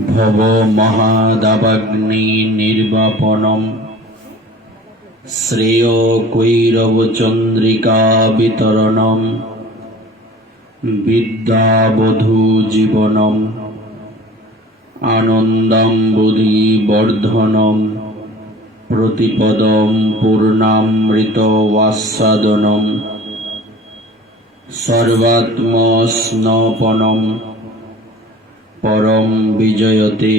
ভব মহাদাবাগ্নি নির্বাপনম শ্রেয় কৈরব চন্দ্রিকা বিতরণম বিদ্যাবধূ জীবনম আনন্দম বুধি বর্ধনম প্রতিপদম পূর্ণামৃত বাস্বাদনম সর্বাত্ম স্নপনম পরম বিজয়তে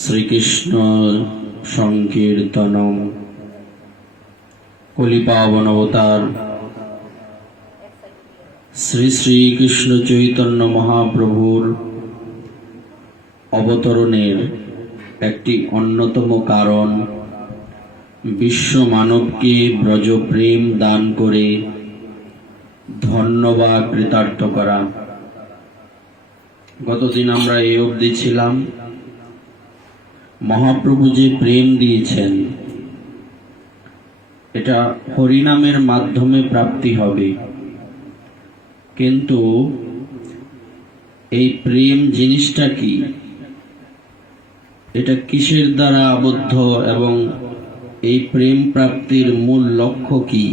শ্রীকৃষ্ণ সংকীর্তনম। কলিপাবন অবতার শ্রী শ্রীকৃষ্ণ চৈতন্য মহাপ্রভুর অবতরণের একটি অন্যতম কারণ বিশ্ব মানবকে ব্রজপ্রেম দান করে ধন্য বা কৃতার্থ করা। গতদিন আমরা এই অবধি ছিলাম, মহাপ্রভু যে প্রেম দিয়েছেন এটা হরিনামের মাধ্যমে প্রাপ্তি হবে, কিন্তু এই প্রেম জিনিসটা কি, এটা কিসের দ্বারা আবদ্ধ এবং এই প্রেম প্রাপ্তির মূল লক্ষ্য কি?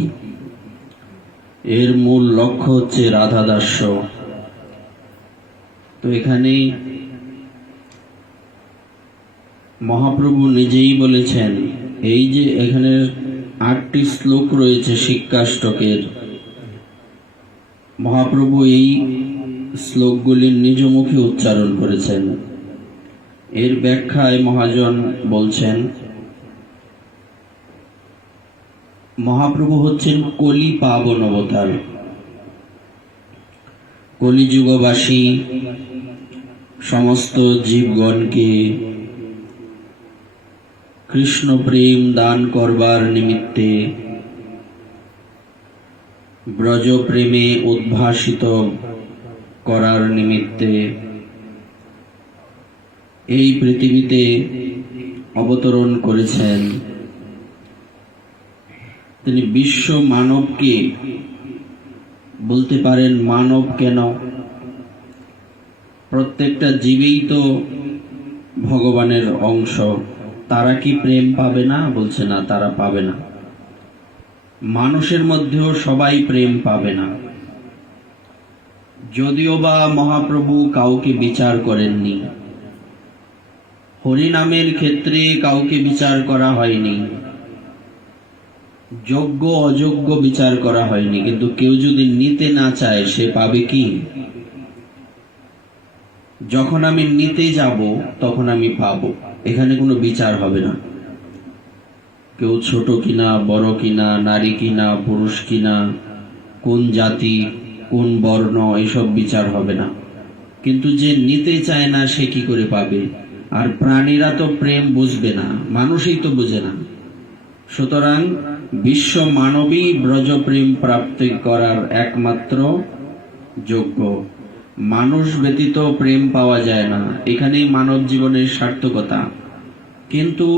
এর মূল লক্ষ্য হচ্ছে রাধাদাস্য। তো এখানে মহাপ্রভু নিজেই বলেছেন, এই যে এখানে 8টি শ্লোক রয়েছে শিক্ষাষ্টকের, মহাপ্রভু এই শ্লোকগুলি নিজ মুখে উচ্চারণ করেছেন। এর ব্যাখ্যায় মহাজন বলছেন, মহাপ্রভু হচ্ছেন কলি পাবন অবতার। কলিযুগবাসী সমস্ত জীবগণকে কৃষ্ণ প্রেম দান করবার নিমিত্তে, ব্রজ প্রেমে উদ্ভাসিত করার নিমিত্তে এই পৃথিবীতে অবতরণ করেছেন। তিনি বিশ্ব মানবকে, বলতে পারেন মানব কেন, প্রত্যেকটা জীবেই তো ভগবানের অংশ, তারা কি প্রেম পাবে না? বলছে না, তারা পাবে না। মানুষের মধ্যেও সবাই প্রেম পাবে না, যদিও বা মহাপ্রভু কাউকে বিচার করেননি। হরিনামের ক্ষেত্রে কাউকে বিচার করা হয়নি, যোগ্য অযোগ্য বিচার করা হয়নি, কিন্তু কেউ যদি নিতে না চায় সে পাবে কি? যখন আমি নিতে যাব তখন আমি পাবো, এখানে কোনো বিচার হবে না। কেউ ছোট কিনা, বড় কিনা, নারী কিনা, পুরুষ কিনা, কোন জাতি, কোন বর্ণ, এসব বিচার হবে না। কিন্তু যে নিতে চায় না সে কি করে পাবে? আর প্রাণীরা তো প্রেম বুঝবে না, মানুষই তো বুঝে না। সুতরাং বিশ্ব মানবী ব্রজপ্রেম প্রাপ্তি করার একমাত্র যোগ্য। মানুষ ব্যতীত প্রেম পাওয়া যায় না, এখানেই মানব জীবনের সার্থকতা। কিন্তু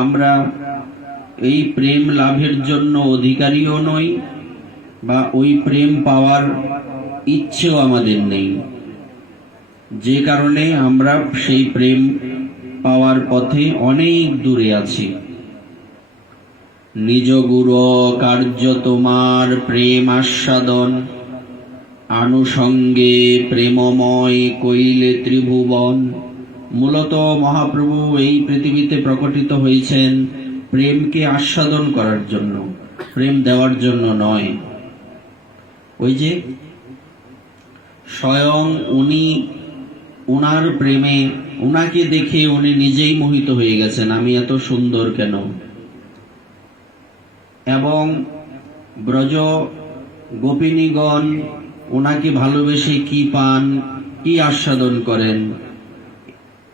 আমরা এই প্রেম লাভের জন্য অধিকারীও নই, বা ওই প্রেম পাওয়ার ইচ্ছেও আমাদের নেই, যে কারণে আমরা সেই প্রেম পাওয়ার পথে অনেক দূরে আছি। নিজ গুরু কার্য তোমার প্রেম আস্বাদন, আনুষঙ্গে প্রেমময় কইলে ত্রিভুবন। মূলত মহাপ্রভু এই পৃথিবীতে প্রকটিত হয়েছেন প্রেমকে আস্বাদন করার জন্য, প্রেম দেওয়ার জন্য নয়। ওই যে স্বয়ং উনি উনার প্রেমে, উনাকে দেখে উনি নিজেই মোহিত হয়ে গেছেন, আমি এত সুন্দর কেন। এবং ব্রজ গোপিনীগণ ওনাকে ভালোবেসে কি পান, কি আস্বাদন করেন,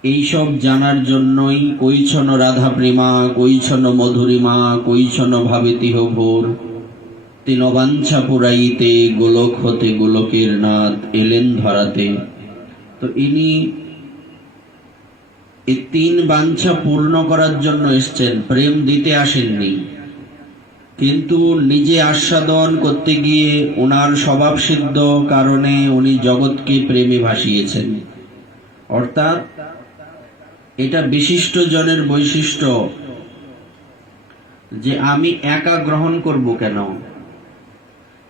এইসব জানার জন্যই কৈছন রাধা প্রেমা, কৈছন মধুরিমা, কৈছন ভাবেতিহ ভোর, তিনবাঞ্ছা পুরাইতে গোলক হতে গোলকের নাথ এলেন ধরাতে। তো ইনি এই 3 বাঞ্ছা পূর্ণ করার জন্য এসছেন, প্রেম দিতে আসেননি। কিন্তু নিজে আস্বাদন করতে গিয়ে ওনার স্বভাবসিদ্ধ কারণে উনি জগৎকে প্রেমে ভাসিয়েছেন। অর্থাৎ এটা বিশিষ্ট জনের বৈশিষ্ট্য যে আমি একা গ্রহণ করব কেন,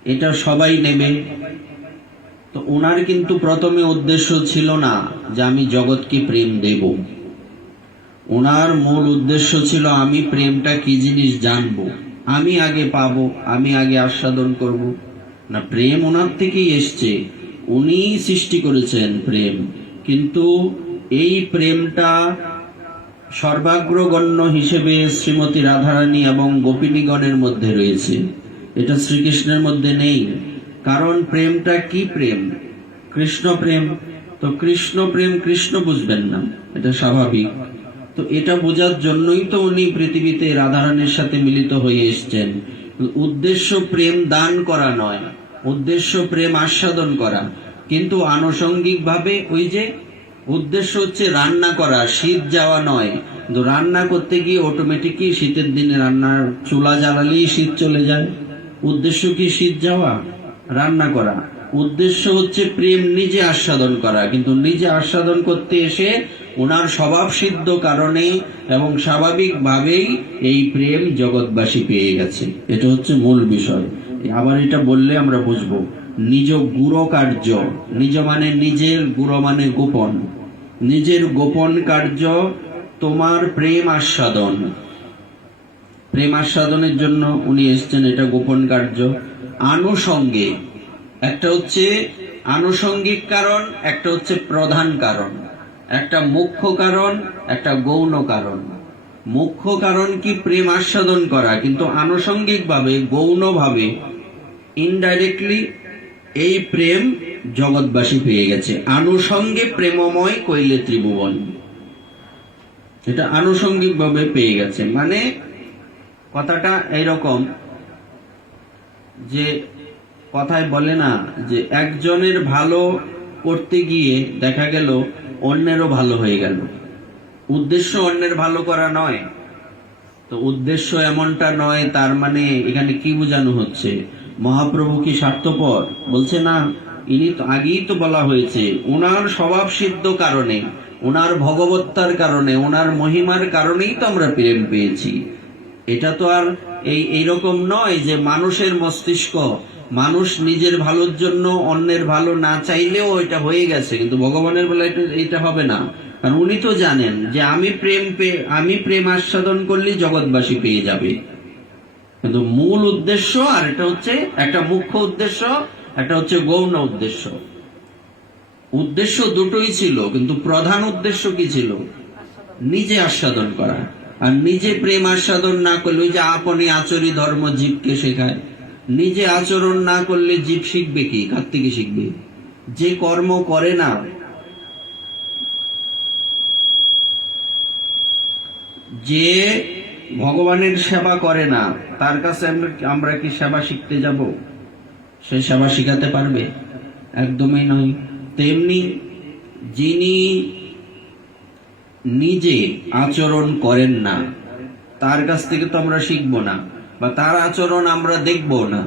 এটা সবাই নেবে। তো ওনার কিন্তু প্রথমে উদ্দেশ্য ছিল না যে আমি জগৎকে প্রেম দেব, ওনার মূল উদ্দেশ্য ছিল আমি প্রেমটা কি জিনিস জানবো, আমি আগে পাবো, আমি আগে আস্বাদন করব। না, প্রেম ওনার থেকেই এসছে, উনি সৃষ্টি করেছেন প্রেম, কিন্তু এই প্রেমটা সর্বাগ্রগণ্য হিসেবে শ্রীমতী রাধারানী এবং গোপিনীগণের মধ্যে রয়েছে, এটা শ্রীকৃষ্ণের মধ্যে নেই। কারণ প্রেমটা কি প্রেম? কৃষ্ণ প্রেম। তো কৃষ্ণ প্রেম কৃষ্ণ বুঝবেন না, এটা স্বাভাবিক। তো এটা বোঝার জন্যই তো উনি পৃথিবীতে রাধারানীর সাথে মিলিত হয়ে এসছেন। উদ্দেশ্য প্রেম দান করা নয়, উদ্দেশ্য প্রেম আস্বাদন করা। কিন্তু আনুষঙ্গিক ভাবে ওই যে উদ্দেশ্য হচ্ছে রান্না করা, শীত যাওয়া নয়। কিন্তু রান্না করতে গিয়ে অটোমেটিকই শীতের দিনে রান্নার চুলা জ্বালালেই শীত চলে যায়। উদ্দেশ্য কি শীত যাওয়া? রান্না করা। উদ্দেশ্য হচ্ছে প্রেম নিজে আস্বাদন করা, কিন্তু নিজে আস্বাদন করতে এসে ওনার স্বভাব সিদ্ধ কারণে এবং স্বাভাবিকভাবেই এই প্রেম জগৎবাসী পেয়ে গেছে। এটা হচ্ছে মূল বিষয়। আবার এটা বললে আমরা বুঝবো, নিজ গুরু কার্য, নিজ মানে নিজের, গুরু মানে গোপন, নিজের গোপন কার্য তোমার প্রেম আস্বাদন। প্রেম আস্বাদনের জন্য উনি এসছেন, এটা গোপন কার্য। আনুষঙ্গে, একটা হচ্ছে আনুষঙ্গিক কারণ, একটা হচ্ছে প্রধান কারণ, একটা মুখ্য কারণ, একটা গৌণ কারণ। মুখ্য কারণ কি প্রেম আস্বাদন করা, কিন্তু আনুষঙ্গিক ভাবে, গৌণ ভাবে, ইনডাইরেক্টলি এই প্রেম জগৎবাসী পেয়ে গেছে। আনুষঙ্গে প্রেমময় কইলে ত্রিভুবন, এটা আনুষঙ্গিক ভাবে পেয়ে গেছে। মানে কথাটা এইরকম যে কথায় বলে না যে একজনের ভালো করতে গিয়ে দেখা গেল অন্যেরও ভালো হয়ে গেল। উদ্দেশ্য অন্যের ভালো করা নয়। তো উদ্দেশ্য এমনটা নয়, তার মানে এখানে কি বোঝানো হচ্ছে? মহাপ্রভু কি স্বার্থপর? বলছে না, ইনি তো আগেই তো বলা হয়েছে ওনার স্বভাব সিদ্ধ কারণে, ওনার ভগবত্তার কারণে, ওনার মহিমার কারণেই তো আমরা প্রেম পেয়েছি। এটা তো আর এইরকম নয় যে মানুষের মস্তিষ্ক, মানুষ নিজের ভালোর জন্য অন্যের ভালো না চাইলেও এটা হয়ে গেছে, কিন্তু ভগবানের বেলায় এটা হবে না। কারণ উনি তো জানেন যে আমি প্রেম আস্বাদন করলে জগৎবাসী পেয়ে যাবে। কিন্তু মূল উদ্দেশ্য, আর এটা হচ্ছে একটা মুখ্য উদ্দেশ্য, একটা হচ্ছে গৌণ উদ্দেশ্য। উদ্দেশ্য দুটোই ছিল, কিন্তু প্রধান উদ্দেশ্য কি ছিল? নিজে আস্বাদন করা। আর নিজে প্রেম আস্বাদন না করলে, ওই যে আপনি আচরি ধর্ম জীবকে শেখায়, নিজে আচরণ না করলে জীব শিখবে কি? কার থেকে শিখবে? যে কর্ম করে না, যে ভগবানের সেবা করে না, তার কাছে আমরা কি সেবা শিখতে যাব? সে সেবা শিখাতে পারবে? একদমই নয়। তেমনি যিনি নিজে আচরণ করেন না, তার কাছ থেকে তো আমরা শিখবো না, বা তার আচরণ আমরা দেখবো না।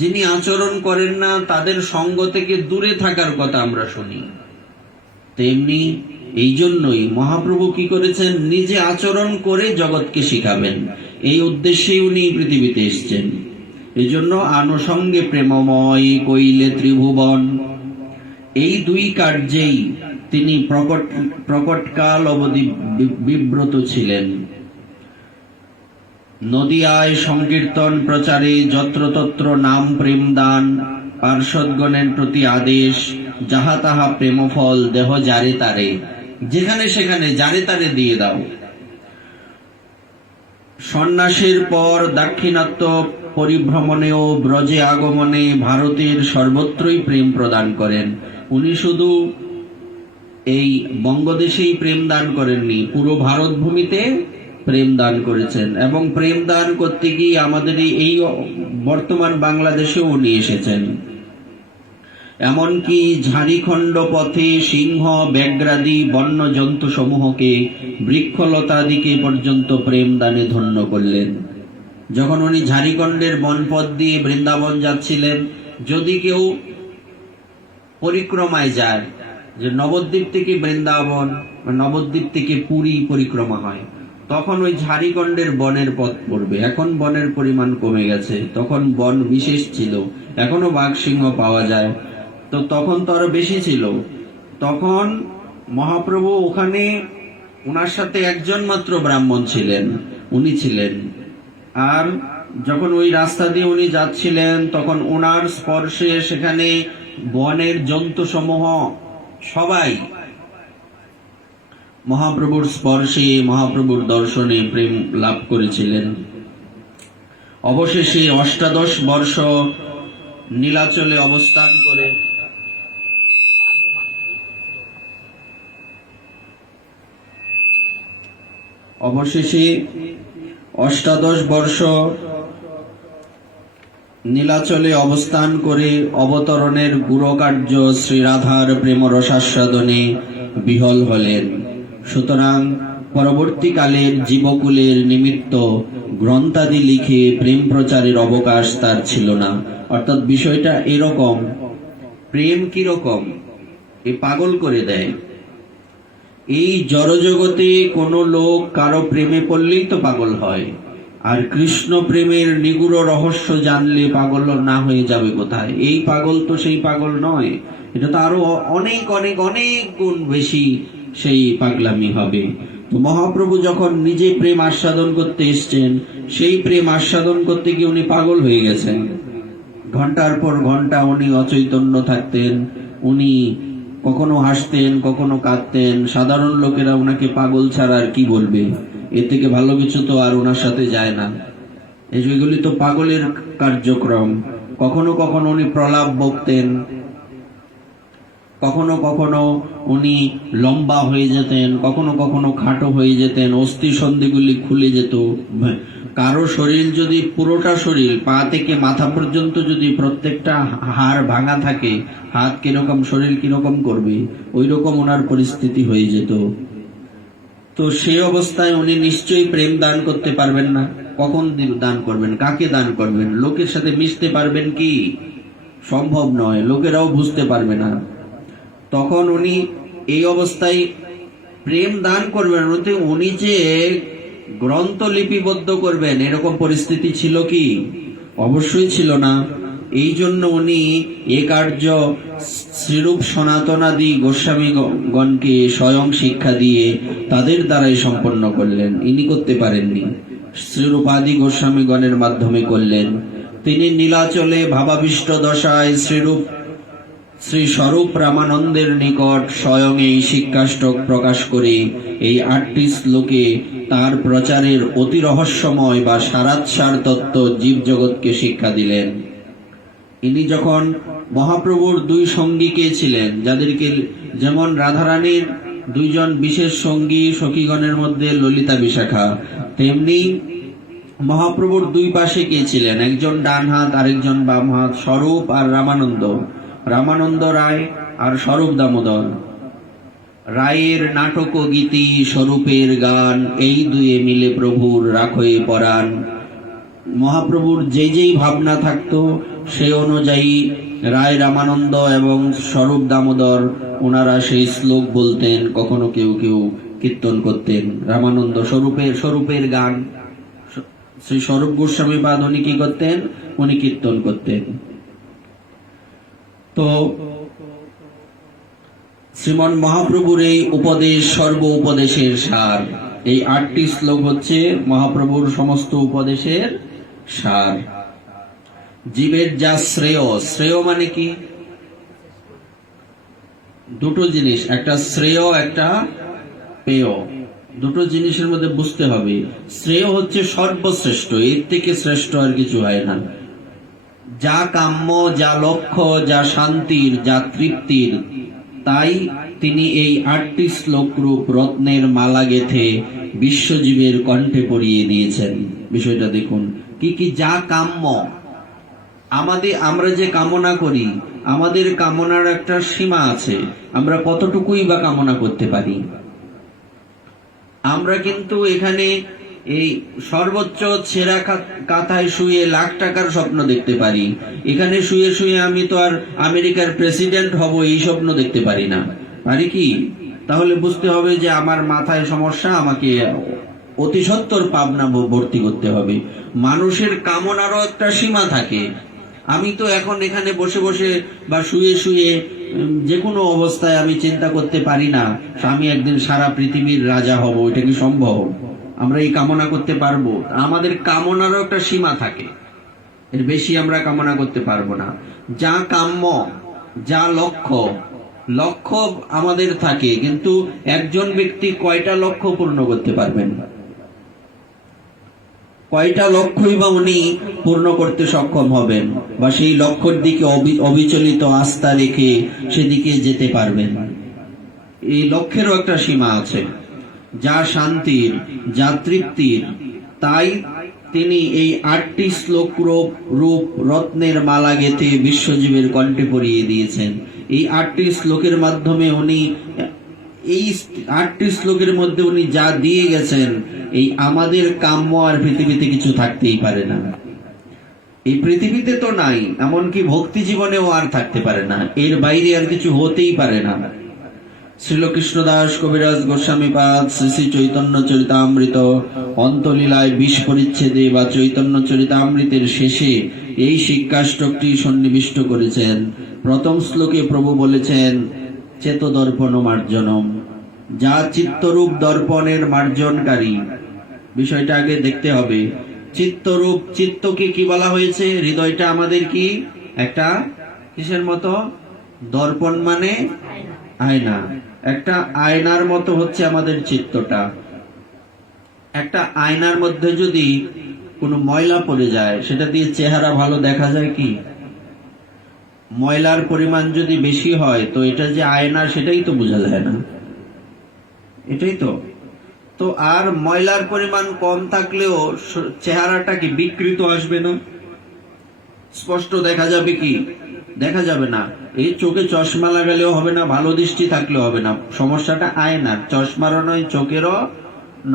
যিনি আচরণ করেন না, তাদের সঙ্গ থেকে দূরে থাকার কথা আমরা শুনি। তেমনি এই জন্যই মহাপ্রভু কি করেছেন? নিজে আচরণ করে জগৎকে শিখাবেন, এই উদ্দেশ্যেই উনি পৃথিবীতে এসছেন। এই জন্য আনুষঙ্গে প্রেমময় কইলে ত্রিভুবন, এই দুই কার্যেই তিনি প্রকটকাল অবধি বিব্রত ছিলেন। নদিয়ায় সংকীর্তন প্রচারে যত্রতত্র নাম প্রেম দান, পার্ষদগণের প্রতি আদেশ, যাহা তাহা প্রেমফল দেহ যারে তারে, যেখানে সেখানে যারে তারে দিয়ে দাও। সন্ন্যাসের পর দাক্ষিণাত্য পরিভ্রমণে ও ব্রজে আগমনে ভারতের সর্বত্রই প্রেম প্রদান করেন। উনি শুধু এই বঙ্গদেশেই প্রেম দান করেননি, পুরো ভারত ভূমিতে প্রেম দান করেছেন। এবং প্রেম দান করতে গিয়ে আমাদের এই বর্তমান বাংলাদেশেও উনি এসেছেন। এমনকি ঝাড়িখণ্ড পথে সিংহ, ব্যাঘ্রাদি বন্য জন্তু সমূহকে, বৃক্ষলতাদিকে পর্যন্ত প্রেম দানে ধন্য করলেন। যখন উনি ঝাড়িখণ্ডের বনপথ দিয়ে বৃন্দাবন যাচ্ছিলেন, যদি কেউ পরিক্রমায় যায়, যে নবদ্বীপ থেকে বৃন্দাবন বা নবদ্বীপ থেকে পুরী পরিক্রমা হয়, তখন ওই ঝাড়িখণ্ডের বনের পথ পড়বে। এখন বনের পরিমাণ কমে গেছে, তখন বন বিশেষ ছিল, এখনো বাঘ সিংহ পাওয়া যায়, তো তখন তো আরো বেশি ছিল। তখন মহাপ্রভু ওখানে, ওনার সাথে একজন মাত্র ব্রাহ্মণ ছিলেন, উনি ছিলেন। আর যখন ওই রাস্তা দিয়ে উনি যাচ্ছিলেন, তখন ওনার স্পর্শে সেখানে বনের জন্তু সমূহ সবাই মহাপ্রভুর স্পর্শে, মহাপ্রভুর দর্শনে প্রেম লাভ করেছিলেন। অবশেষে 18 বর্ষ নীলাচলে অবস্থান করে নীলাচলে অবস্থান করে অবতরণের গুরুকার্য শ্রীরাধার প্রেম রসাস্বাদনে বিহল হলেন। সুতরাং পরবর্তীকালের জীবকুলের নিমিত্ত গ্রন্থাদি লিখে প্রেম প্রচারের অবকাশ তার ছিল না। অর্থাৎ বিষয়টা এরকম, প্রেম কিরকম, এ পাগল করে দেয়। এই জড়জগতে কোন লোক কারো প্রেমে পড়লেই তো পাগল হয়, আর কৃষ্ণ প্রেমের নিগুড় রহস্য জানলে পাগল না হয়ে যাবে কোথায়? এই পাগল তো সেই পাগল নয়, এটা তো আরো অনেক অনেক অনেক গুণ বেশি সেই পাগলামি হবে। তো মহাপ্রভু যখন নিজে প্রেম আস্বাদন করতে এসছেন, সেই প্রেম আস্বাদন করতে গিয়ে উনি পাগল হয়ে গেছেন। ঘন্টার পর ঘন্টা উনি অচৈতন্য থাকতেন, উনি কখনো হাসতেন, কখনো কাঁদতেন। সাধারণ লোকেরা ওনাকে পাগল ছাড়া আর কি বলবে? এর থেকে ভালো কিছু তো আর ওনার সাথে যায় না। এগুলি তো পাগলের কার্যক্রম। কখনো কখনো উনি প্রলাপ বকতেন, কখনো কখনো উনি লম্বা হয়ে যেতেন, কখনো কখনো খাটো হয়ে যেতেন, অস্থি সন্ধিগুলি খুলে যেত। কারো শরীর যদি পুরোটা শরীর পা থেকে মাথা পর্যন্ত যদি প্রত্যেকটা হাড় ভাঙা থাকে, হাত কিরকম, শরীর কিরকম করবে, ওই রকম ওনার পরিস্থিতি হয়ে যেত। তো সেই অবস্থায় উনি নিশ্চয়ই প্রেম দান করতে পারবেন না। কখন দান করবেন, কাকে দান করবেন? লোকের সাথে মিশতে পারবেন কি? সম্ভব নয়, লোকেরাও বুঝতে পারবে না। তখন উনি এই অবস্থায় প্রেম দান করবেন, উনি যে গ্রন্থ লিপিবদ্ধ করবেন এরকম পরিস্থিতি ছিল কি? অবশ্যই ছিল না। এই জন্য উনি এ কার্য শ্রীরূপ সনাতনাদি গোস্বামীগণকে স্বয়ং শিক্ষা দিয়ে তাদের দ্বারাই সম্পন্ন করলেন। ইনি করতে পারেননি, শ্রীরূপাদি গোস্বামীগণের মাধ্যমে করলেন। তিনি নীলাচলে ভাবাবিষ্ট দশায় শ্রী স্বরূপ রামানন্দের নিকট স্বয়ং এই শিক্ষাষ্টক প্রকাশ করে এই 8টি শ্লোকে তার প্রচারের অতি রহস্যময় বা সারাৎসার তত্ত্ব জীব জগৎকে শিক্ষা দিলেন। ইনি যখন মহাপ্রভুর 2 সঙ্গী কে ছিলেন, যাদেরকে যেমন রাধারানীর 2 জন বিশেষ সঙ্গী সখীগণের মধ্যে ললিতা বিশাখা, তেমনি মহাপ্রভুর 2 পাশে কে ছিলেন, একজন ডান হাত আরেকজন বাম হাত, স্বরূপ আর রামানন্দ, রামানন্দ রায় আর স্বরূপ দামোদর। রায়ের নাটক গীতি, স্বরূপের গান, এই দুয়ে মিলে প্রভুর রাখয়ে পরাণ। মহাপ্রভুর যেই ভাবনা থাকতো সেই অনুযায়ী রায় রামানন্দ এবং স্বরূপ দামোদর ওনারা সেই শ্লোক বলতেন, কখনো কেউ কেউ কীর্তন করতেন। রামানন্দ স্বরূপের গান, শ্রী স্বরূপ গোস্বামী পাদ উনি কি করতেন? উনি কীর্তন করতেন। তো শ্রীমন মহাপ্রভুর এই উপদেশ সর্ব উপদেশের সার। এই 8টি শ্লোক হচ্ছে মহাপ্রভুর সমস্ত উপদেশের সার। জীবের যা শ্রেয়, শ্রেয় মানে কি? দুটো জিনিস, একটা শ্রেয় একটা পেয়, দুটো জিনিসের মধ্যে বুঝতে হবে। শ্রেয় হচ্ছে সর্বশ্রেষ্ঠ, এর থেকে শ্রেষ্ঠ আর কিছু হয় না। যা কাম্য, যা লক্ষ্য, যা শান্তির, যা তৃপ্তির, তাই তিনি এই 8টি শ্লোকরূপ রত্নের মালা গেথে বিশ্বজীবের কণ্ঠে পরিয়ে দিয়েছেন। বিষয়টা দেখুন, কি কি যা কাম্য। আমরা যে কামনা করি, আমাদের কামনার একটা সীমা আছে, আমরা কতটুকুই বা কামনা করতে পারি। আমরা কিন্তু এখানে এই সর্বোচ্চ ছেঁড়া কাঁথায় শুয়ে লাখ টাকার স্বপ্ন দেখতে পারি, এখানে শুয়ে শুয়ে আমি তো আর আমেরিকার প্রেসিডেন্ট হব এই স্বপ্ন দেখতে পারি না। পারি কি? তাহলে বুঝতে হবে যে আমার মাথায় সমস্যা, আমাকে অতি সত্বর পাবনা ভর্তি করতে হবে। মানুষের কামনারও একটা সীমা থাকে। আমি তো এখন এখানে বসে বসে বা শুয়ে শুয়ে যে কোনো অবস্থায় আমি চিন্তা করতে পারি না আমি একদিন সারা পৃথিবীর রাজা হব। এটা কি সম্ভব? আমরা এই কামনা করতে পারবো? আমাদের কামনারও একটা সীমা থাকে, এর বেশি আমরা কামনা করতে পারবো না। যা কাম্য, যা লক্ষ্য, লক্ষ্য আমাদের থাকে, কিন্তু একজন ব্যক্তি কয়টা লক্ষ্য পূর্ণ করতে পারবেন? কয়টা লক্ষ্যই বা উনি পূর্ণ করতে সক্ষম হবেন, বা সেই লক্ষ্যের দিকে অবিচলিত আস্থা রেখে সেদিকে যেতে পারবেন? এই লক্ষ্যেরও একটা সীমা আছে, যা শান্তির, যা তৃপ্তির। তাই তিনি এই 8টি শ্লোক রূপ রত্নের মালা গেঁথে বিশ্বজীবের কণ্ঠে পরিয়ে দিয়েছেন। এই 8টি শ্লোকের মাধ্যমে উনি, এই 8টি শ্লোকের মধ্যে উনি যা দিয়ে গেছেন, এই আমাদের কাম্য আর পৃথিবীতে কিছু থাকতেই পারে না। এই পৃথিবীতে তো নাই, এমনকি ভক্তি জীবনেও আর থাকতে পারে না, এর বাইরে আর কিছু হতেই পারে না। শ্রীল কৃষ্ণদাস কবিরাজ গোস্বামীপাদ শ্রী শ্রী চৈতন্য চরিতামৃত অন্তলীলায় 20 পরিচ্ছেদে বা চৈতন্য চরিতামৃতের শেষে এই শিক্ষাষ্টকটি সন্নিবিষ্ট করেছেন। প্রথম শ্লোকে প্রভু বলেছেন, চেত দর্পণ মার্জনম, যা চিত্তরূপ দর্পণের মার্জনকারী। বিষয়টা আগে দেখতে হবে। চিত্তরূপ, চিত্তকে কি বলা হয়েছে? হৃদয়টা আমাদের কি একটা কিসের মতো? দর্পণ মানে আয়না। একটা আয়নার মতো হচ্ছে আমাদের চিত্তটা। একটা আয়নার মধ্যে যদি কোনো ময়লা পড়ে যায়, সেটা দিয়ে চেহারা ভালো দেখা যায় কি? ময়লার পরিমাণ যদি বেশি হয় তো এটা যে আয়না সেটাই তো বোঝা যায় না, এটাই তো। তো আর ময়লার পরিমাণ কম থাকলেও চেহারাটা কি বিকৃত আসবে না? স্পষ্ট দেখা যাবে কি? দেখা যাবে না। এই চোখে চশমা লাগালেও হবে না, ভালো দৃষ্টি থাকলেও হবে না। সমস্যাটা আয়নার, চশমারও নয়, চোখেরও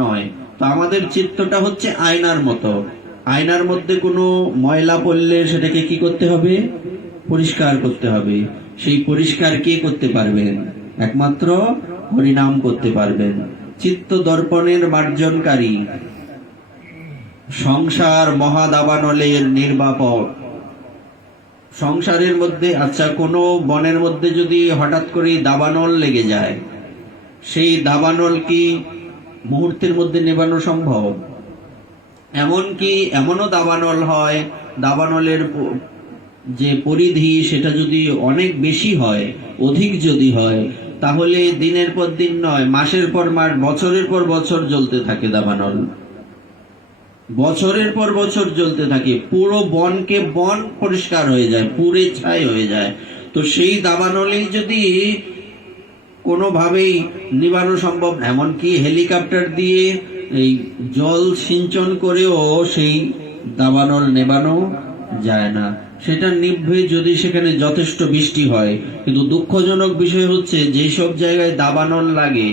নয়। তো আমাদের চিত্তটা হচ্ছে আয়নার মতো। আয়নার মধ্যে কোনো ময়লা পড়লে সেটাকে কি করতে হবে? পরিষ্কার করতে হবে। সেই পরিষ্কার কে করতে পারবেন? একমাত্র হরিনাম করতে পারবেন। চিত্ত দর্পণের মার্জনকারী, সংসার মহাদাবানলের নির্বাপক। সংসারের মধ্যে, আচ্ছা, কোনো বনের মধ্যে যদি হঠাৎ করে দাবানল লেগে যায়, সেই দাবানল কি মুহূর্তের মধ্যে নেবানো সম্ভব? এমনকি এমনও দাবানল হয়, দাবানলের যে পরিধি সেটা যদি অনেক বেশি হয়, অধিক যদি হয়, তাহলে দিনের পর দিন নয়, মাসের পর মাস, বছরের পর বছর জ্বলতে থাকে দাবানল। বছরের পর বছর জ্বলতে থাকে, পুরো বনকে বন পরিষ্কার হয়ে যায়, পুড়ে ছাই হয়ে যায়। তো সেই দাবানলেই যদি কোনোভাবেই নিবানো সম্ভব, এমনকি হেলিকপ্টার দিয়ে এই জল সিঞ্চন করেও সেই দাবানল নেবানো যায় না। সেটা নিভবে যদি সেখানে যথেষ্ট বৃষ্টি হয়। কিন্তু দুঃখজনক বিষয় হচ্ছে, যেসব জায়গায় দাবানল লাগে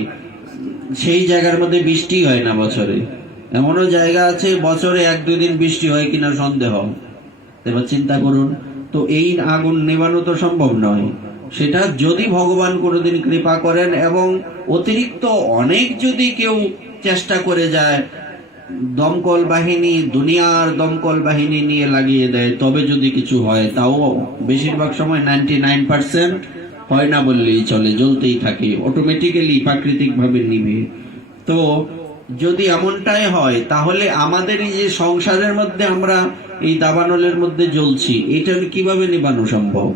সেই জায়গার মধ্যে বৃষ্টি হয় না বছরে। এমনও জায়গা আছে বছরে 1-2 দিন বৃষ্টি হয় কিনা সন্দেহ। এবার চিন্তা করুন তো, এই আগুন নেভানো তো সম্ভব নয়। সেটা যদি ভগবান কোনোদিন কৃপা করেন এবং অতিরিক্ত অনেক যদি কেউ চেষ্টা করে যায়, দমকল বাহিনী, দুনিয়ার দমকল বাহিনী নিয়ে লাগিয়ে দেয়, তবে যদি কিছু হয়, তাও বেশিরভাগ সময় 99% হয় না বললেই চলে, জ্বলতেই থাকে, অটোমেটিক্যালি প্রাকৃতিক ভাবে নিভে। তো যদি এমনটাই হয়, তাহলে আমাদের এই যে সংসারের মধ্যে আমরা এই দাবানলের মধ্যে জ্বলছি, এটা কিভাবে নিবানো সম্ভব?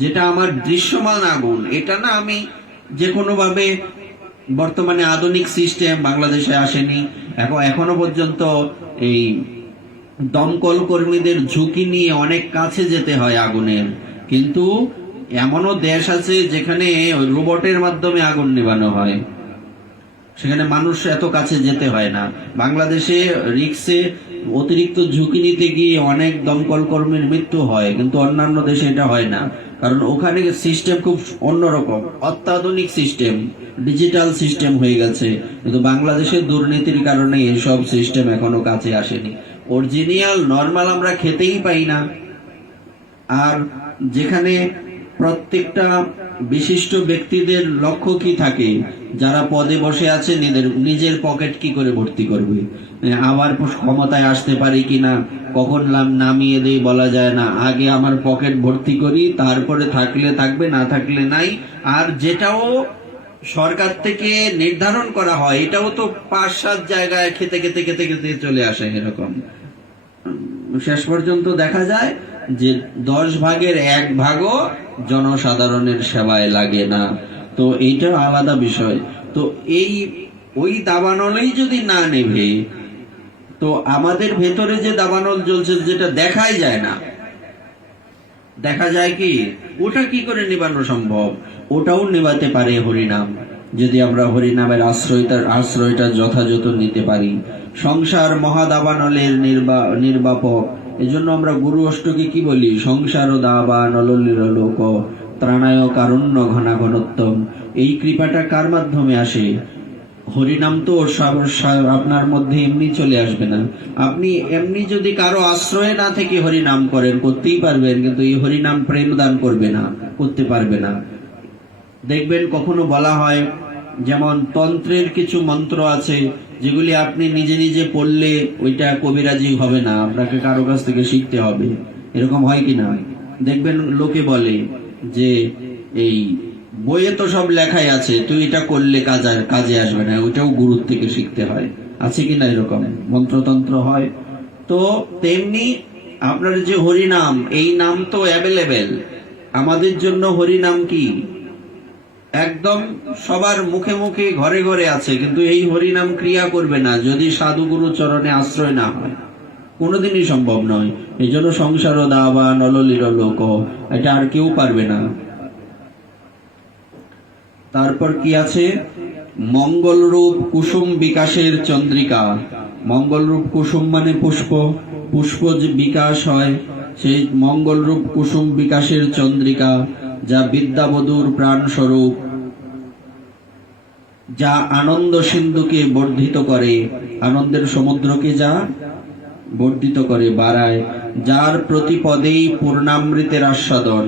যেটা আমার দৃশ্যমান আগুন, এটা না আমি যে কোনো ভাবে, বর্তমানে আধুনিক সিস্টেম বাংলাদেশে আসেনি এখনো পর্যন্ত। এই দমকল কর্মীদের ঝুঁকি নিয়ে অনেক কাছে যেতে হয় আগুনের, কিন্তু এমনও দেশ আছে যেখানে রোবটের মাধ্যমে আগুন নেভানো হয়, সেখানে মানুষ এত কাছে যেতে হয় না। বাংলাদেশে রিক্সে অতিরিক্ত ঝুঁকি নিতে গিয়ে অনেক দমকল কর্মীর মৃত্যু হয়, কিন্তু অন্যান্য দেশে এটা হয় না, কারণ ওখানে সিস্টেম খুব অন্যরকম, অত্যাধুনিক সিস্টেম, ডিজিটাল সিস্টেম হয়ে গেছে। কিন্তু বাংলাদেশের দুর্নীতির কারণে এসব সিস্টেম এখনো কাছে আসেনি। অরিজিনাল নর্মাল আমরা খেতেই পাই না। আর যেখানে প্রত্যেকটা বিশিষ্ট ব্যক্তিদের লক্ষ্য কি থাকে? যারা পদে বসে আছে নিজের পকেট কি করে ভর্তি করবে, আবার ক্ষমতায় আসতে পারি কিনা, কখন নামিয়ে দেই বলা যায় না, আগে আমার পকেট ভর্তি করি, তারপরে থাকলে থাকবে, না থাকলে নাই। আর যেটাও সরকার থেকে নির্ধারণ করা হয় এটাও তো 5-7 জায়গায় খেতে খেতে খেতে খেতে চলে আসে। এরকম শেষ পর্যন্ত দেখা যায় যে 10 ভাগের 1 ভাগও জনসাধারণের সেবায় লাগে না। তো এইটা আলাদা বিষয়। তো ওই দাবানলেই যদি না নেভে, তো আমাদের ভেতরে যে দাবানল জ্বলছে যেটা দেখাই যায় না, দেখা যায় কি, ওটা কি করে নিবানো সম্ভব? ওটাও নেবাতে পারে হরিনাম, যদি আমরা হরিনামের আশ্রয়টা যথাযথ নিতে পারি। সংসার মহাদাবানলের নির্বাপক। এজন্য আমরা গুরু অষ্টকে কি বলি? সংসার দাবা নলির লোক ত্রাণায় কারুণ্য ঘনাঘনোত্তম। এই কৃপাটা কার মাধ্যমে আসে? হরিনাম তো আপনার মধ্যে এমনি চলে আসবে না। আপনি এমনি যদি কারো আশ্রয়ে না থেকে হরিনাম করেন, করতেই পারবেন, কিন্তু এই হরিনাম প্রেম দান করবে না, করতে পারবে না। দেখবেন কখনো বলা হয়, যেমন তন্ত্রের কিছু মন্ত্র আছে যেগুলি আপনি নিজে নিজে পড়লে ওইটা কবিরাজি হবে না, আপনাকে কারো কাছ থেকে শিখতে হবে। এরকম হয় কিনা? দেখবেন লোকে বলে যে এই বইয়ে তো সব লেখাই আছে, তুই এটা করলে কাজে আসবে না, ওইটাও গুরুর থেকে শিখতে হয়। আছে কিনা এরকম মন্ত্রতন্ত্র হয়? তো তেমনি আপনার যে হরিনাম, এই নাম তো অ্যাভেলেবেল। আমাদের জন্য হরিনাম কি একদম সবার মুখে মুখে ঘরে ঘরে আছে, কিন্তু এই হরিনাম ক্রিয়া করবে না যদি সাধুগুরু চরণে আশ্রয় না হয়, কোনোদিনই সম্ভব নয়। এই জন্য সংসার দাবা নলির লোক, এটা আর কেউ পারবে না। তারপর কি আছে? মঙ্গলরূপ কুসুম বিকাশের চন্দ্রিকা। মঙ্গলরূপ কুসুম মানে পুষ্প, পুষ্প যে বিকাশ হয়, সেই মঙ্গলরূপ কুসুম বিকাশের চন্দ্রিকা, যা বিদ্যাবধূর প্রাণ স্বরূপ, যা আনন্দ সিন্ধুকে বর্ধিত করে, আনন্দের সমুদ্রকে যা বর্ধিত করে, বাড়ায়, যার প্রতি পদেই পূর্ণামৃতের আস্বাদন।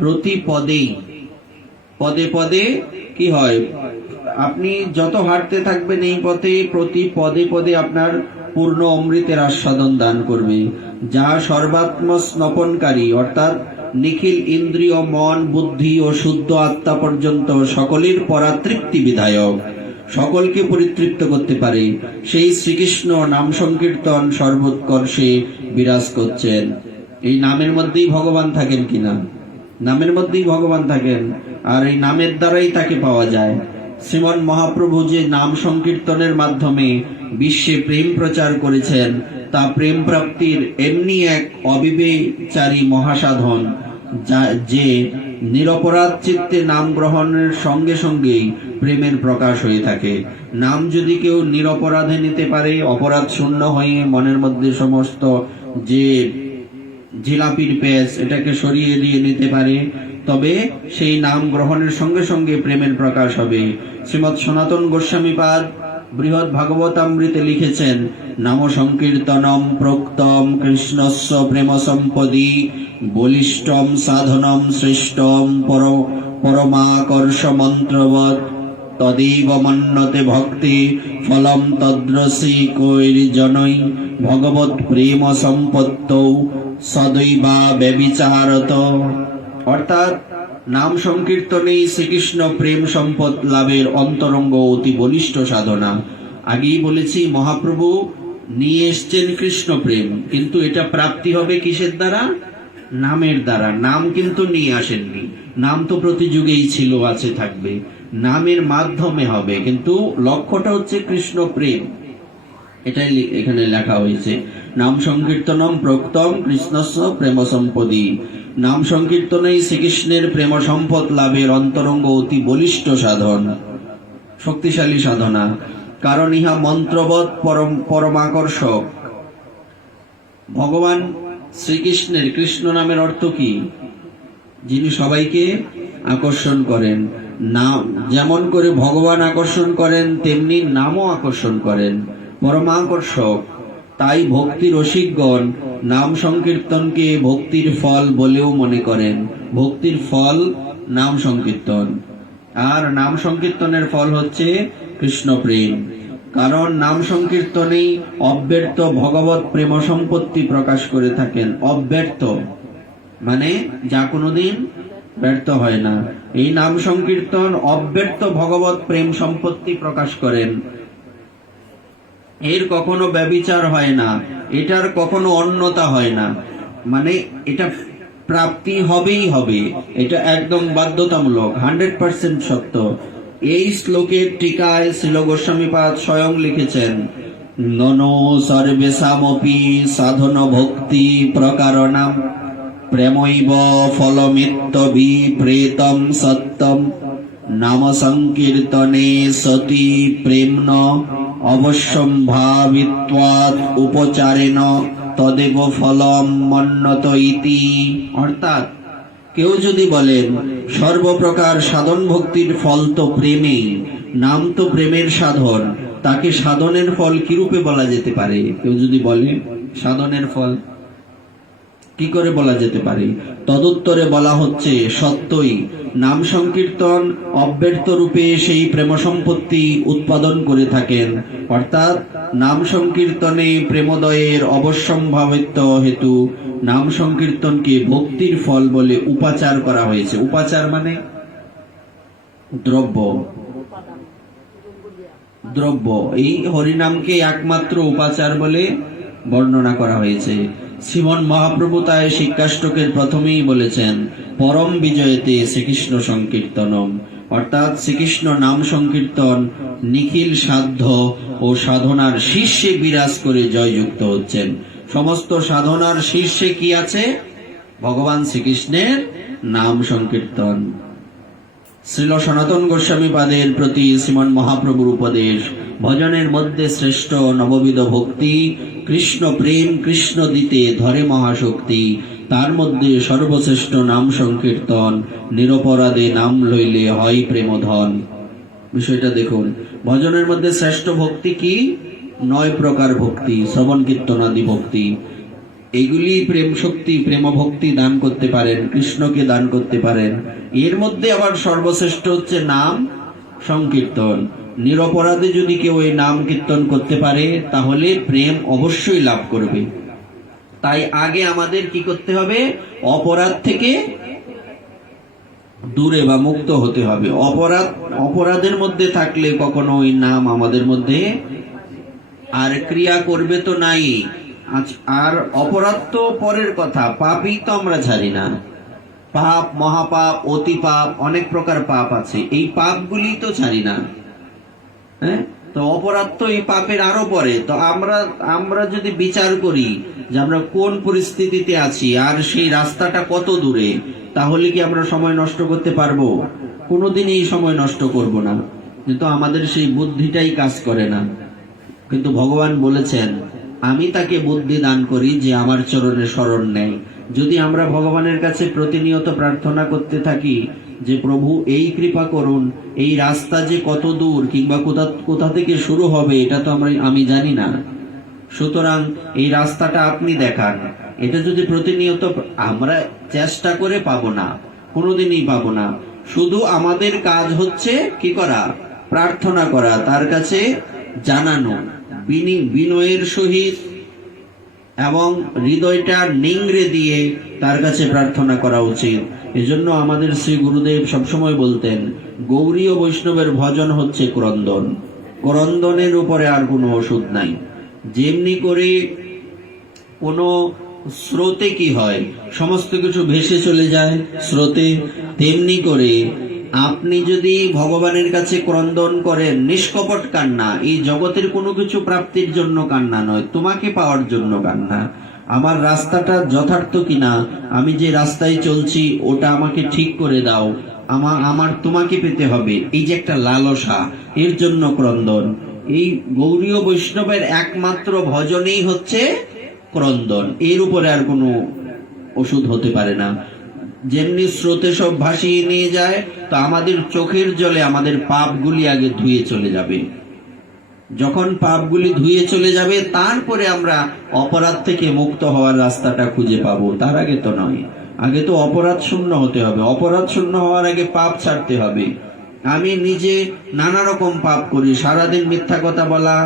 প্রতি পদেই, পদে পদে কি হয়? আপনি যত হাঁটতে থাকবেন এই পথে, প্রতি পদে পদে আপনার পূর্ণ অমৃতের আস্বাদন দান করবে, যা সর্বাত্ম স্নপনকারী, অর্থাৎ নিখিল ইন্দ্রিয়, মন, বুদ্ধি ও শুদ্ধ আত্মা পর্যন্ত সকলের পরাতৃপ্তি বিধায়ক, সকলকে পরিতৃপ্ত করতে পারে। সেই শ্রীকৃষ্ণ নাম সংকীর্তন সর্বোৎকর্ষে বিরাজ করছেন। এই নামের মধ্যেই ভগবান থাকেন কিনা? নামের মধ্যেই ভগবান থাকেন, আর এই নামের দ্বারাই তাকে পাওয়া যায়। শ্রীমন মহাপ্রভু যে নাম সংকীর্তনের মাধ্যমে বিশ্বে প্রেম প্রচার করেছেন, তা প্রেম প্রাপ্তির এমনি এক অবিবেচারী মহাসাধন, যে নিরপরাধ চিত্তে নাম গ্রহণের সঙ্গে সঙ্গেই প্রেমের প্রকাশ হয়ে থাকে। নাম যদি কেউ নিরপরাধে নিতে পারে, অপরাধ শূন্য হয়ে মনের মধ্যে সমস্ত যে জিলাপির পেঁচ এটাকে সরিয়ে দিয়ে নিতে পারে, তবে সেই নাম গ্রহণের সঙ্গে সঙ্গে প্রেমের প্রকাশ হবে। শ্রীমৎ সনাতন গোস্বামীপাদ বৃহৎ ভাগবতামৃতে লিখেছেন, নাম সংকীর্তনম প্রোক্তম কৃষ্ণস্য প্রেম সম্পদি বলিষ্ঠম সাধনম শ্রেষ্ঠম পরমাকর্ষ মন্ত্রবৎ তদেব মন্যতে ভক্তি ফলম তদ্রসি কৈর্জনৈ ভগবৎ প্রেম সম্পত্তৌ সদৈবা ব্যবিচারত। অর্থাৎ নাম সংকীর্তনেই শ্রীকৃষ্ণ প্রেম সম্পদ লাভের অন্তরঙ্গ অতি বলিষ্ঠ সাধনা। আগেই বলেছি, মহাপ্রভু নিয়ে এসছেন কৃষ্ণ প্রেম, কিন্তু এটা প্রাপ্তি হবে কিসের দ্বারা? নামের দ্বারা। নাম কিন্তু নিয়ে আসেননি, নাম তো প্রতি যুগেই ছিল, আছে, থাকবে, নামের মাধ্যমে হবে, কিন্তু লক্ষ্যটা হচ্ছে কৃষ্ণ প্রেম। এটাই এখানে লেখা হয়েছে, নাম সংকীর্তনম প্রোক্তম কৃষ্ণস্য প্রেম সম্পদি। নাম সংকীর্তনেই শ্রীকৃষ্ণের প্রেম সম্পদ লাভের অন্তরঙ্গ অতি বলিষ্ঠ সাধন, শক্তিশালী সাধনা, কারণ ইহা মন্ত্রবৎ পরমাকর্ষক। ভগবান শ্রীকৃষ্ণের, কৃষ্ণ নামের অর্থ কি? যিনি সবাইকে আকর্ষণ করেন। নাম যেমন করে ভগবান আকর্ষণ করেন, তেমনি নামও আকর্ষণ করেন, পরমাকর্ষক। তাই ভক্তি রসিকগণ নাম সংকীর্তনকে ভক্তির ফল বলেও মনে করেন। ভক্তির ফল নাম সংকীর্তন। আর নাম সংকীর্তনের ফল হচ্ছে কৃষ্ণ প্রেম। কারণ নাম সংকীর্তনেই অব্যর্থ ভগবত প্রেম সম্পত্তি প্রকাশ করে থাকেন। অব্যর্থ মানে যা কোনোদিন ব্যর্থ হয় না। এই নাম সংকীর্তন অব্যর্থ ভগবত প্রেম সম্পত্তি প্রকাশ করেন। এর কখনো ব্যভিচার হয় না, এটার কখনো অন্যতা হয় না, মানে এটা প্রাপ্তি হবেই হবে, এটা একদম বাধ্যতামূলক, 100% সত্য। এই শ্লোকের টিকায় শ্রীল গোস্বামীপাদ স্বয়ং লিখেছেন, ননো সর্বেষামপি সাধন ভক্তি প্রকারণাম প্রেমৈব ফলমিত্যভিপ্রেতম সত্যম নাম সংকীর্তনে সতি প্রেম্ন অবশ্যম্ভাবিত্বাৎ উপচারেণ তদেব ফলম মন্নত ইতি। অর্থাৎ কেউ যদি বলেন সর্বপ্রকার সাধন ভক্তির ফল তো প্রেমে, নাম তো প্রেমের সাধন, তাকে সাধনের ফল কিরূপে বলা যেতে পারে? কেউ যদি বলে সাধনের ফল কি করে বলা যেতে পারে? তদুত্তরে বলা হচ্ছে, সত্যই নাম সংকীর্তন অব্যর্থ রূপে সেই প্রেম সম্পত্তি উৎপাদন করে থাকেন। অর্থাৎ নাম সংকীর্তনে প্রেমোদয়ের অবশ্যম্ভাবিত্ব হেতু নাম সংকীর্তনকে ভক্তির ফল বলে উপাচার করা হয়েছে। উপাচার মানে দ্রব্য, দ্রব্য। এই হরিনামকে একমাত্র উপাচার বলে বর্ণনা করা হয়েছে। শ্রীমন মহাপ্রভু তাই শিক্ষাষ্টকের প্রথমেই বলেছেন, পরম বিজয়তে শ্রীকৃষ্ণ সংকীর্তনম, অর্থাৎ শ্রীকৃষ্ণ নাম সংকীর্তন নিখিল সাধ্য ও সাধনার শীর্ষে বিরাজ করে জয়যুক্ত হচ্ছেন। সমস্ত সাধনার শীর্ষে কি আছে? ভগবান শ্রীকৃষ্ণের নাম সংকীর্তন। শ্রীল সনাতন গোস্বামী পাদের প্রতি শ্রীমন মহাপ্রভুর উপদেশ, ভজনের মধ্যে শ্রেষ্ঠ নববিধ ভক্তি, কৃষ্ণ প্রেম, কৃষ্ণ দিতে ধরে মহাশক্তি, তার মধ্যে সর্বশ্রেষ্ঠ নাম সংকীর্তন, নিরপরাধে নাম লইলে হয় প্রেমধন। বিষয়টা দেখুন, ভজনের মধ্যে শ্রেষ্ঠ ভক্তি কি? 9 প্রকার ভক্তি, শ্রবণ কীর্তন আদি ভক্তি। এগুলি প্রেম শক্তি, প্রেম ভক্তি দান করতে পারেন, কৃষ্ণকে দান করতে পারেন। এর মধ্যে আবার সর্বশ্রেষ্ঠ হচ্ছে নাম সংকীর্তন। নিরপরাধে যদি কেউ এই নাম কীর্তন করতে পারে তাহলে প্রেম অবশ্যই লাভ করবে। তাই আগে আমাদের কি করতে হবে? অপরাধ থেকে দূরে বা মুক্ত হতে হবে। অপরাধের মধ্যে থাকলে কখনো ওই নাম আমাদের মধ্যে আর ক্রিয়া করবে তো নাই। আর অপরাধ তো পরের কথা, পাপই তো আমরা ছাড়ি না। পাপ, মহাপাপ, অতি পাপ, অনেক প্রকার পাপ আছে, এই পাপগুলি তো ছাড়ি না। হ্যাঁ, তো অপরাধ তো এই পাপের আরো পরে। তো আমরা যদি বিচার করি যে আমরা কোন পরিস্থিতিতে আছি আর সেই রাস্তাটা কত দূরে, তাহলে কি আমরা সময় নষ্ট করতে পারবো? কোনোদিনই সময় নষ্ট করব না, কিন্তু আমাদের সেই বুদ্ধিটাই কাজ করে না। কিন্তু ভগবান বলেছেন, আমি তাকে বুদ্ধি দান করি যে আমার চরণে শরণ নেয়। যদি আমরা ভগবানের কাছে প্রতিনিয়ত প্রার্থনা করতে থাকি যে প্রভু এই কৃপা করুন, এই রাস্তা যে কত দূর কিংবা কোথা থেকে শুরু হবে এটা তো আমি জানি না, সুতরাং এই রাস্তাটা আপনি দেখান, এটা যদি প্রতিনিয়ত আমরা চেষ্টা করে পাবো না, কোনোদিনই পাবো না। শুধু আমাদের কাজ হচ্ছে কি করা? প্রার্থনা করা, তার কাছে জানানো, বিনয়ের সহিত এবং হৃদয়টা নিংড়ে দিয়ে তার কাছে প্রার্থনা করা উচিত। এজন্য আমাদের শ্রী গুরুদেব সবসময় বলতেন, গৌরী ও বৈষ্ণবের ভজন হচ্ছে ক্রন্দন, ক্রন্দনের উপরে আর কোনো ওষুধ নাই। যেমনি করে কোনো স্রোতে কি হয়, সমস্ত কিছু ভেসে চলে যায় স্রোতে, তেমনি করে আপনি যদি ভগবানের কাছে ক্রন্দন করেন, নিষ্কপট কান্না, এই জগতের কোনো কিছু প্রাপ্তির জন্য কান্না নয়, তোমাকে পাওয়ার জন্য কান্না। আমার রাস্তাটা যথার্থ কিনা, আমি যে রাস্তায় চলছি ওটা আমাকে ঠিক করে দাও, আমার তোমাকে পেতে হবে, এই যে একটা লালসা, এর জন্য ক্রন্দন। এই গৌরীয় বৈষ্ণবের একমাত্র ভজনেই হচ্ছে ক্রন্দন, এর উপরে আর কোনো ওষুধ হতে পারে না। যেমনি স্রোতে সব ভাসিয়ে নিয়ে যায়, তো আমাদের চোখের জলে আমাদের পাপগুলি আগে ধুয়ে চলে যাবে। যখন পাপগুলি ধুয়ে চলে যাবে তারপরে আমরা অপরাধ থেকে মুক্ত হওয়ার রাস্তাটা খুঁজে পাবো, তার আগে তো নয়। আগে তো অপরাধ শূন্য হতে হবে। অপরাধ শূন্য হওয়ার আগে পাপ ছাড়তে হবে। আমি নিজে নানা রকম পাপ করি, সারাদিন মিথ্যা কথা বলা,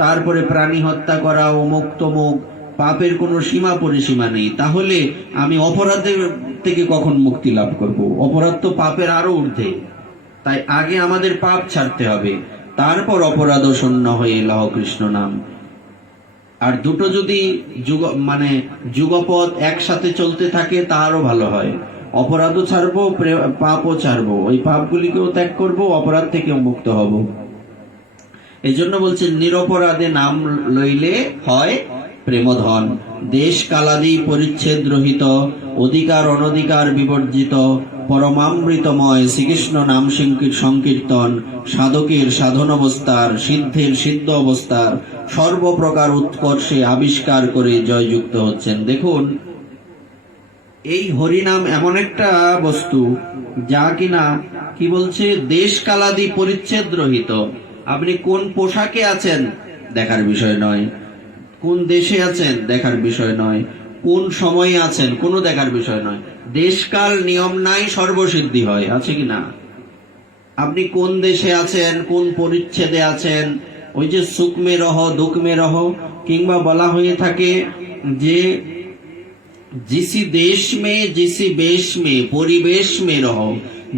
তারপরে প্রাণী হত্যা করা, অমুক তমুক, পাপের কোনো সীমা পরিসীমা নেই। তাহলে আমি অপরাধের থেকে কখন মুক্তি লাভ করব? অপরাধ তো পাপের আরো ঊর্ধ্বে। তাই আগে আমাদের পাপ ছাড়তে হবে, তারপর অপরাধ শূন্য হয়ে লহ কৃষ্ণ নাম। আর দুটো যদি যুগপৎ একসাথে চলতে থাকে তারও ভালো হয়। অপরাধও ছাড়বো, পাপও ছাড়বো, ওই পাপগুলিকেও ত্যাগ করব, অপরাধ থেকেও মুক্ত হব। এই জন্য বলছেন নিরপরাধে নাম লইলে হয় প্রেমধন, দেশ কালাদি পরিচ্ছেদ রহিত, অধিকার অনধিকার বিবর্জিত, পরমামৃতময় শ্রীকৃষ্ণ নাম সংকীর্তন, সাধকের সাধন অবস্থার, সিদ্ধের সিদ্ধ অবস্থার সর্বপ্রকার উৎকর্ষে আবিষ্কার করে জয়যুক্ত হচ্ছেন। দেখুন, এই হরিনাম এমন একটা বস্তু যা কিনা কি বলছে, দেশ কালাদি পরিচ্ছেদ রহিত। আপনি কোন পোশাকে আছেন দেখার বিষয় নয়, কোন দেশে আছেন দেখার বিষয় নয়, কোন সময়ে আছেন কোনো দেখার বিষয় নয়। দেশকাল নিয়ম নাই, সর্বসিদ্ধি হয়, আছে কিনা? আপনি কোন দেশে আছেন, কোন পরিচ্ছেদে আছেন, ওই যে সুখ মে রহ দুঃখ মে রহ, কিংবা বলা হয়ে থাকে যে जिसी देश में जिसी बेश में পরিবেশ মে রহ,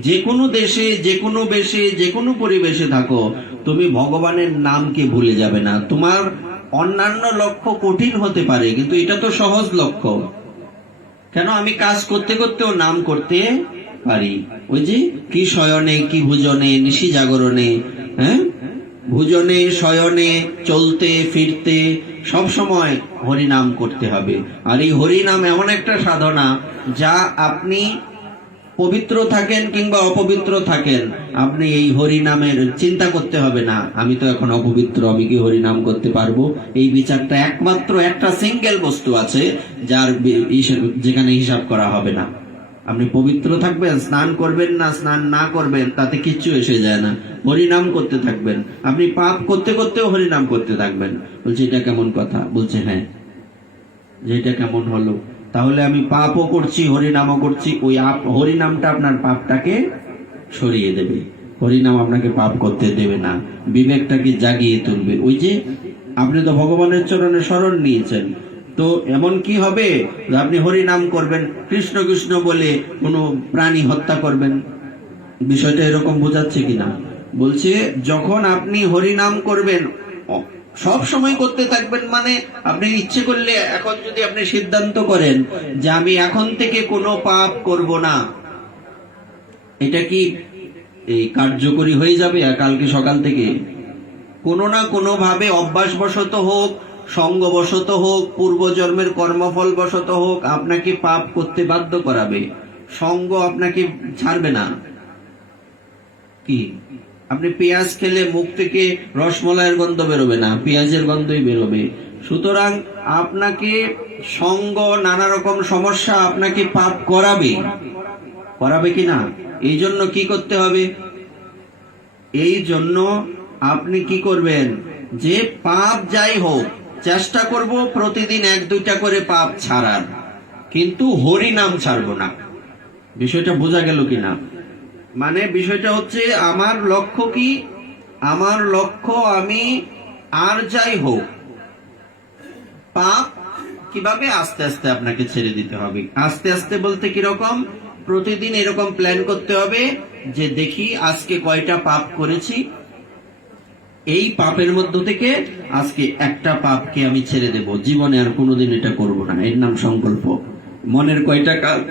যে কোনো দেশে যে কোনো বেশে যে কোনো পরিবেশে থাকো, তুমি ভগবানের নামকে ভুলে যাবে না। তোমার অন্যান্য লক্ষ্য কঠিন হতে পারে, কিন্তু এটা তো সহজ লক্ষ্য। কেন? আমি কাজ করতে করতেও নাম করতে পারি। ওই যে কি শয়নে কি ভুজনে নিশি জাগরণে, হ্যাঁ, ভুজনে শয়নে চলতে ফিরতে সব সময় হরিনাম করতে হবে। আর এই হরিনাম এমন একটা সাধনা যা আপনি পবিত্র থাকেন কিংবা অপবিত্র থাকেন, আপনি এই হরিনামের চিন্তা করতে হবে না আমি তো এখন অপবিত্র, আমি কি হরিনাম করতে পারবো। এই বিচারটা একমাত্র একটা সিঙ্গেল বস্তু আছে যার যেখানে হিসাব করা হবে না। আপনি পবিত্র থাকবেন, স্নান করবেন না স্নান না করবেন তাতে কিচ্ছু এসে যায় না, হরিনাম করতে থাকবেন। আপনি পাপ করতে করতেও হরিনাম করতে থাকবেন। বলছে এটা কেমন কথা? বলছে হ্যাঁ, যেটা কেমন হলো? তাহলে আমি পাপও করছি হরিনামও করছি, ওই হরিনামটা আপনার পাপটাকে সরিয়ে দেবে। হরিনাম আপনাকে পাপ করতে দেবে না, বিবেকটাকে জাগিয়ে তুলবে। ওই যে আপনি তো ভগবানের চরণে শরণ নিয়েছেন, তো এমন কি হবে আপনি হরিনাম করবেন, কৃষ্ণ কৃষ্ণ বলে কোনো প্রাণী হত্যা করবেন? বিষয়টা এরকম বোঝাচ্ছে কিনা? বলছে যখন আপনি হরিনাম করবেন সব সময় করতে থাকবেন, মানে আপনি ইচ্ছে করলে এখন যদি আপনি সিদ্ধান্ত করেন যে আমি এখন থেকে কোনো পাপ করব না, এটা কি এই কার্যকরী হয়ে যাবে? আর কালকে সকাল থেকে কোনো না কোনো ভাবে অভ্যাসবশত হোক, সঙ্গবশত হোক, পূর্বজন্মের কর্মফল বশত হোক, আপনাকে পাপ করতে বাধ্য করাবে। সঙ্গ আপনাকে ছাড়বে না। কি আপনি পেঁয়াজ খেলে মুখ থেকে রসমলাইয়ের গন্ধ বেরোবে না, পেঁয়াজের গন্ধই বেরোবে। সুতরাং আপনাকে সঙ্গ, নানা রকম সমস্যা আপনাকে পাপ করাবে, করাবে কিনা? এই জন্য কি করতে হবে? এই জন্য আপনি কি করবেন, যে পাপ যাই হোক চেষ্টা করব প্রতিদিন 1-2টা করে পাপ ছাড়ার, কিন্তু হরি নাম ছাড়বো না। বিষয়টা বোঝা গেল কিনা? মানে বিষয়টা হচ্ছে আমার লক্ষ্য কি? আমার লক্ষ্য আমি আর যাই হোক পাপ কিভাবে আস্তে আস্তে আপনাকে ছেড়ে দিতে হবে। আস্তে আস্তে বলতে কিরকম? প্রতিদিন এরকম প্ল্যান করতে হবে যে দেখি আজকে কয়টা পাপ করেছি, এই পাপের মধ্য থেকে আজকে একটা পাপকে আমি ছেড়ে দেব, জীবনে আর কোনোদিন এটা করব না। এর নাম সংকল্প। মনের কয়টা কাজ?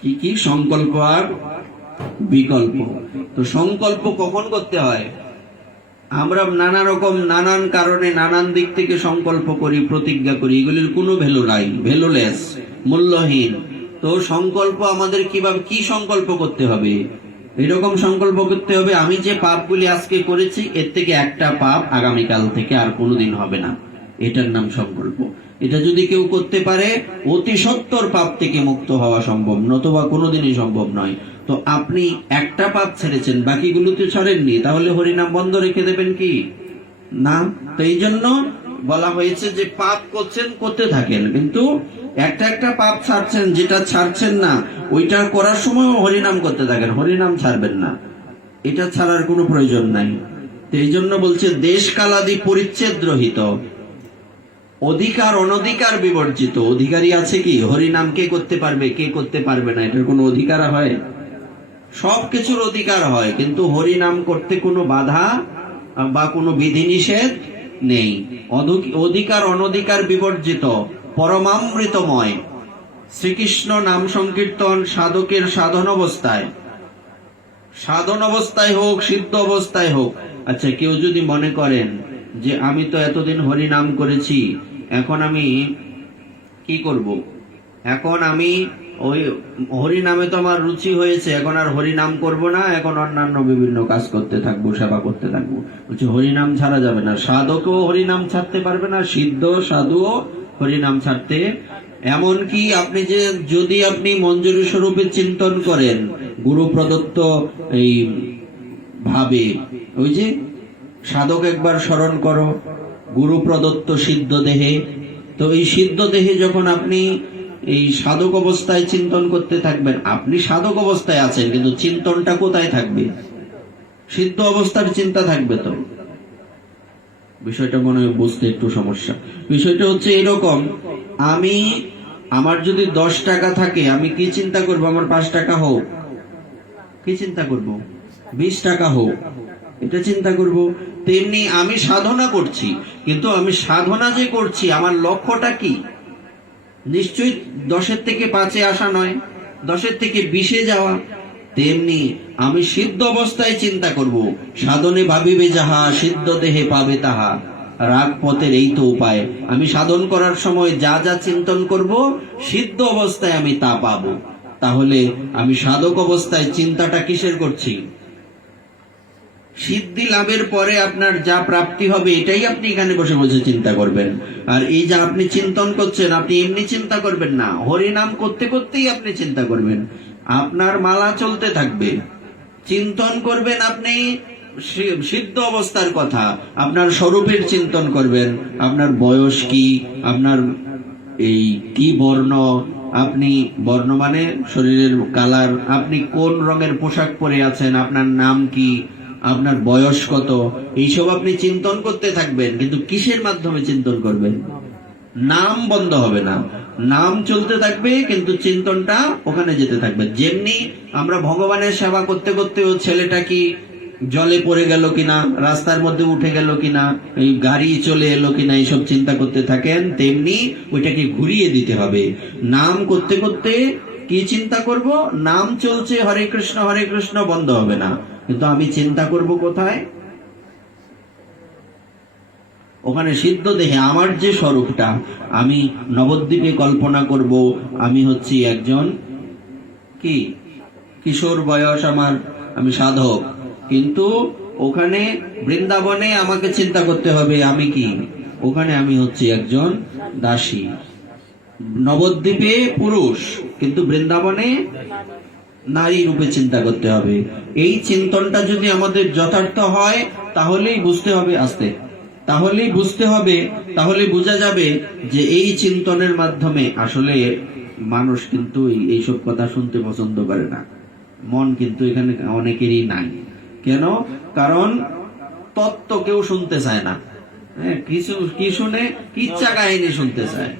কি কি? সংকল্প আর বিকল্প। তো সংকল্প কখন করতে হয়? আমরা নানা রকম নানান কারণে নানান দিক থেকে সংকল্প করি, প্রতিজ্ঞা করি, এগুলির কোনো ভ্যালু নাই, ভ্যালুলেস, মূল্যহীন। তো সংকল্প আমাদের কিভাবে, কি সংকল্প করতে হবে? এরকম সংকল্প করতে হবে আমি যে পাপগুলি আজকে করেছি এর থেকে একটা পাপ আগামীকাল থেকে আর কোনোদিন হবে না। এটার নাম সংকল্প। এটা যদি কেউ করতে পারে অতি সত্বর পাপ থেকে মুক্ত হওয়া সম্ভব, নতুবা কোনোদিনই সম্ভব নয়। তো আপনি একটা পাপ ছেড়েছেন, বাকিগুলোতে ছাড়েননি, তাহলে হরিনাম বন্ধ রেখে দেবেন কি? না। তো এই জন্য বলা হয়েছে যে পাপ করছেন করতে থাকেন, কিন্তু একটা একটা পাপ ছাড়ছেন, যেটা ছাড়ছেন না ওইটা করার সময় হরিনাম করতে থাকেন, হরিনাম ছাড়বেন না, এটা ছাড়ার কোনো প্রয়োজন নাই। তো এই জন্য বলছে দেশ কালাদি পরিচ্ছেদ রহিত, অধিকার অনধিকার বিবর্জিত। অধিকারী আছে কি? হরিনাম কে করতে পারবে, কে করতে পারবে না, এটার কোনো অধিকার হয়? সবকিছুর অধিকার হয়, কিন্তু হরিনাম করতে কোনো বাধা বা কোনো বিধিনিষেধ নেই। অধিকার অনধিকার বিবর্জিত, পরমামৃতময় শ্রীকৃষ্ণ নাম সংকীর্তন সাধকের সাধন অবস্থায়, সাধন অবস্থায় হোক, সিদ্ধ অবস্থায় হোক। আচ্ছা, কেউ যদি মনে করেন যে আমি তো এতদিন হরিনাম করেছি, এখন আমি কি করব, এখন আমি ওই হরিনামে তো আমার রুচি হয়েছে, এখন আর হরিনাম করব না, এখন অন্যান্য বিভিন্ন কাজ করতে থাকবো, সেবা করতে থাকবো। বলছে হরিনাম ছাড়া যাবে না, সাধকও হরিনাম ছাড়তে পারবে না, সিদ্ধ সাধুও হরিনাম ছাড়তে। এমনকি আপনি যে যদি আপনি মঞ্জুরি স্বরূপে চিন্তন করেন, গুরু প্রদত্ত এই ভাবে, ওই যে সাধক একবার স্মরণ করো গুরু প্রদত্ত সিদ্ধ দেহে, তো এই সিদ্ধ দেহে যখন আপনি এই সাধক অবস্থায় চিন্তন করতে থাকবেন, আপনি সাধক অবস্থায় আছেন, কিন্তু চিন্তনটা কোথায় থাকবে? সিদ্ধ অবস্থার চিন্তা থাকবে। তো বিষয়টা মনে হয় বুঝতে একটু সমস্যা। বিষয়টা হচ্ছে এরকম, আমি আমার যদি 10 টাকা থাকে, আমি কি চিন্তা করব? আমার 5 টাকা হোক। কি চিন্তা করব? 20 টাকা হোক, এটা চিন্তা করব। তেমনি আমি সাধনা করছি, কিন্তু আমি সাধনা যে করছি, আমার লক্ষ্যটা কি? নিশ্চয়ই 10 থেকে 5 আসা নয়, 10 থেকে 20 যাওয়া। তেমনি আমি সিদ্ধ অবস্থায় চিন্তা করব, সাধনে ভাবিবে যাহা, সিদ্ধ দেহে পাবে তাহা, রাগ পথের এই তো উপায়। আমি সাধন করার সময় যা যা চিন্তন করব, সিদ্ধ অবস্থায় আমি তা পাবো। তাহলে আমি সাধক অবস্থায় চিন্তাটা কিসের করছি? সিদ্ধি লাভের পরে আপনার যা প্রাপ্তি হবে, এটাই আপনি এখানে বসে বসে চিন্তা করবেন। আর এই যে আপনি চিন্তন করছেন, আপনি এমনি চিন্তা করবেন না, হরিনাম করতে করতেই আপনি চিন্তা করবেন। আপনার মালা চলতে থাকবে, চিন্তন করবেন আপনি সিদ্ধ অবস্থার কথা, আপনার স্বরূপের চিন্তন করবেন, আপনার বয়স কি, আপনার এই কি বর্ণ, আপনি বর্ণ মানে শরীরের কালার, আপনি কোন রঙের পোশাক পরে আছেন, আপনার নাম কি, আপনার বয়স কত, এইসব আপনি চিন্তন করতে থাকবেন। কিন্তু কিসের মাধ্যমে চিন্তন করবেন? নাম বন্ধ হবে না, নাম চলতে থাকবে, কিন্তু চিন্তনটা ওখানে যেতে থাকবে। যেমনি আমরা ভগবানের সেবা করতে করতে ও ছেলেটা কি জলে পড়ে গেল কিনা, রাস্তার মধ্যে উঠে গেল কিনা, এই গাড়ি চলে এলো কিনা, এইসব চিন্তা করতে থাকেন, তেমনি ওইটাকে ঘুরিয়ে দিতে হবে। নাম করতে করতে কি চিন্তা করব? নাম চলছে, হরে কৃষ্ণ বন্ধ হবে না, কিন্তু আমি চিন্তা করব কোথায়? ওখানে সিদ্ধ দেহে আমার যে স্বরূপটা, আমি নবদ্বীপে কল্পনা করব আমি হচ্ছি একজন কি কিশোর বয়স আমার, আমি সাধক, কিন্তু ওখানে বৃন্দাবনে আমাকে চিন্তা করতে হবে আমি কি, ওখানে আমি হচ্ছি একজন দাসী। নবদ্বীপে পুরুষ, কিন্তু বৃন্দাবনে নারী রূপে চিন্তা করতে হবে। এই চিন্তনটা যদি আমাদের যথার্থ হয়, তাহলেই বুঝতে হবে, আসতে তাহলেই বুঝতে হবে, তাহলে বোঝা যাবে যে এই চিন্তনের মাধ্যমে আসলে মানুষ কিন্তু এইসব কথা শুনতে পছন্দ করে না। মন কিন্তু এখানে অনেকেরই নাই। কেন? কারণ তত্ত্ব কেউ শুনতে চায় না। কিছু কি শুনে, কিচ্ছা কাহিনী শুনতে চায়।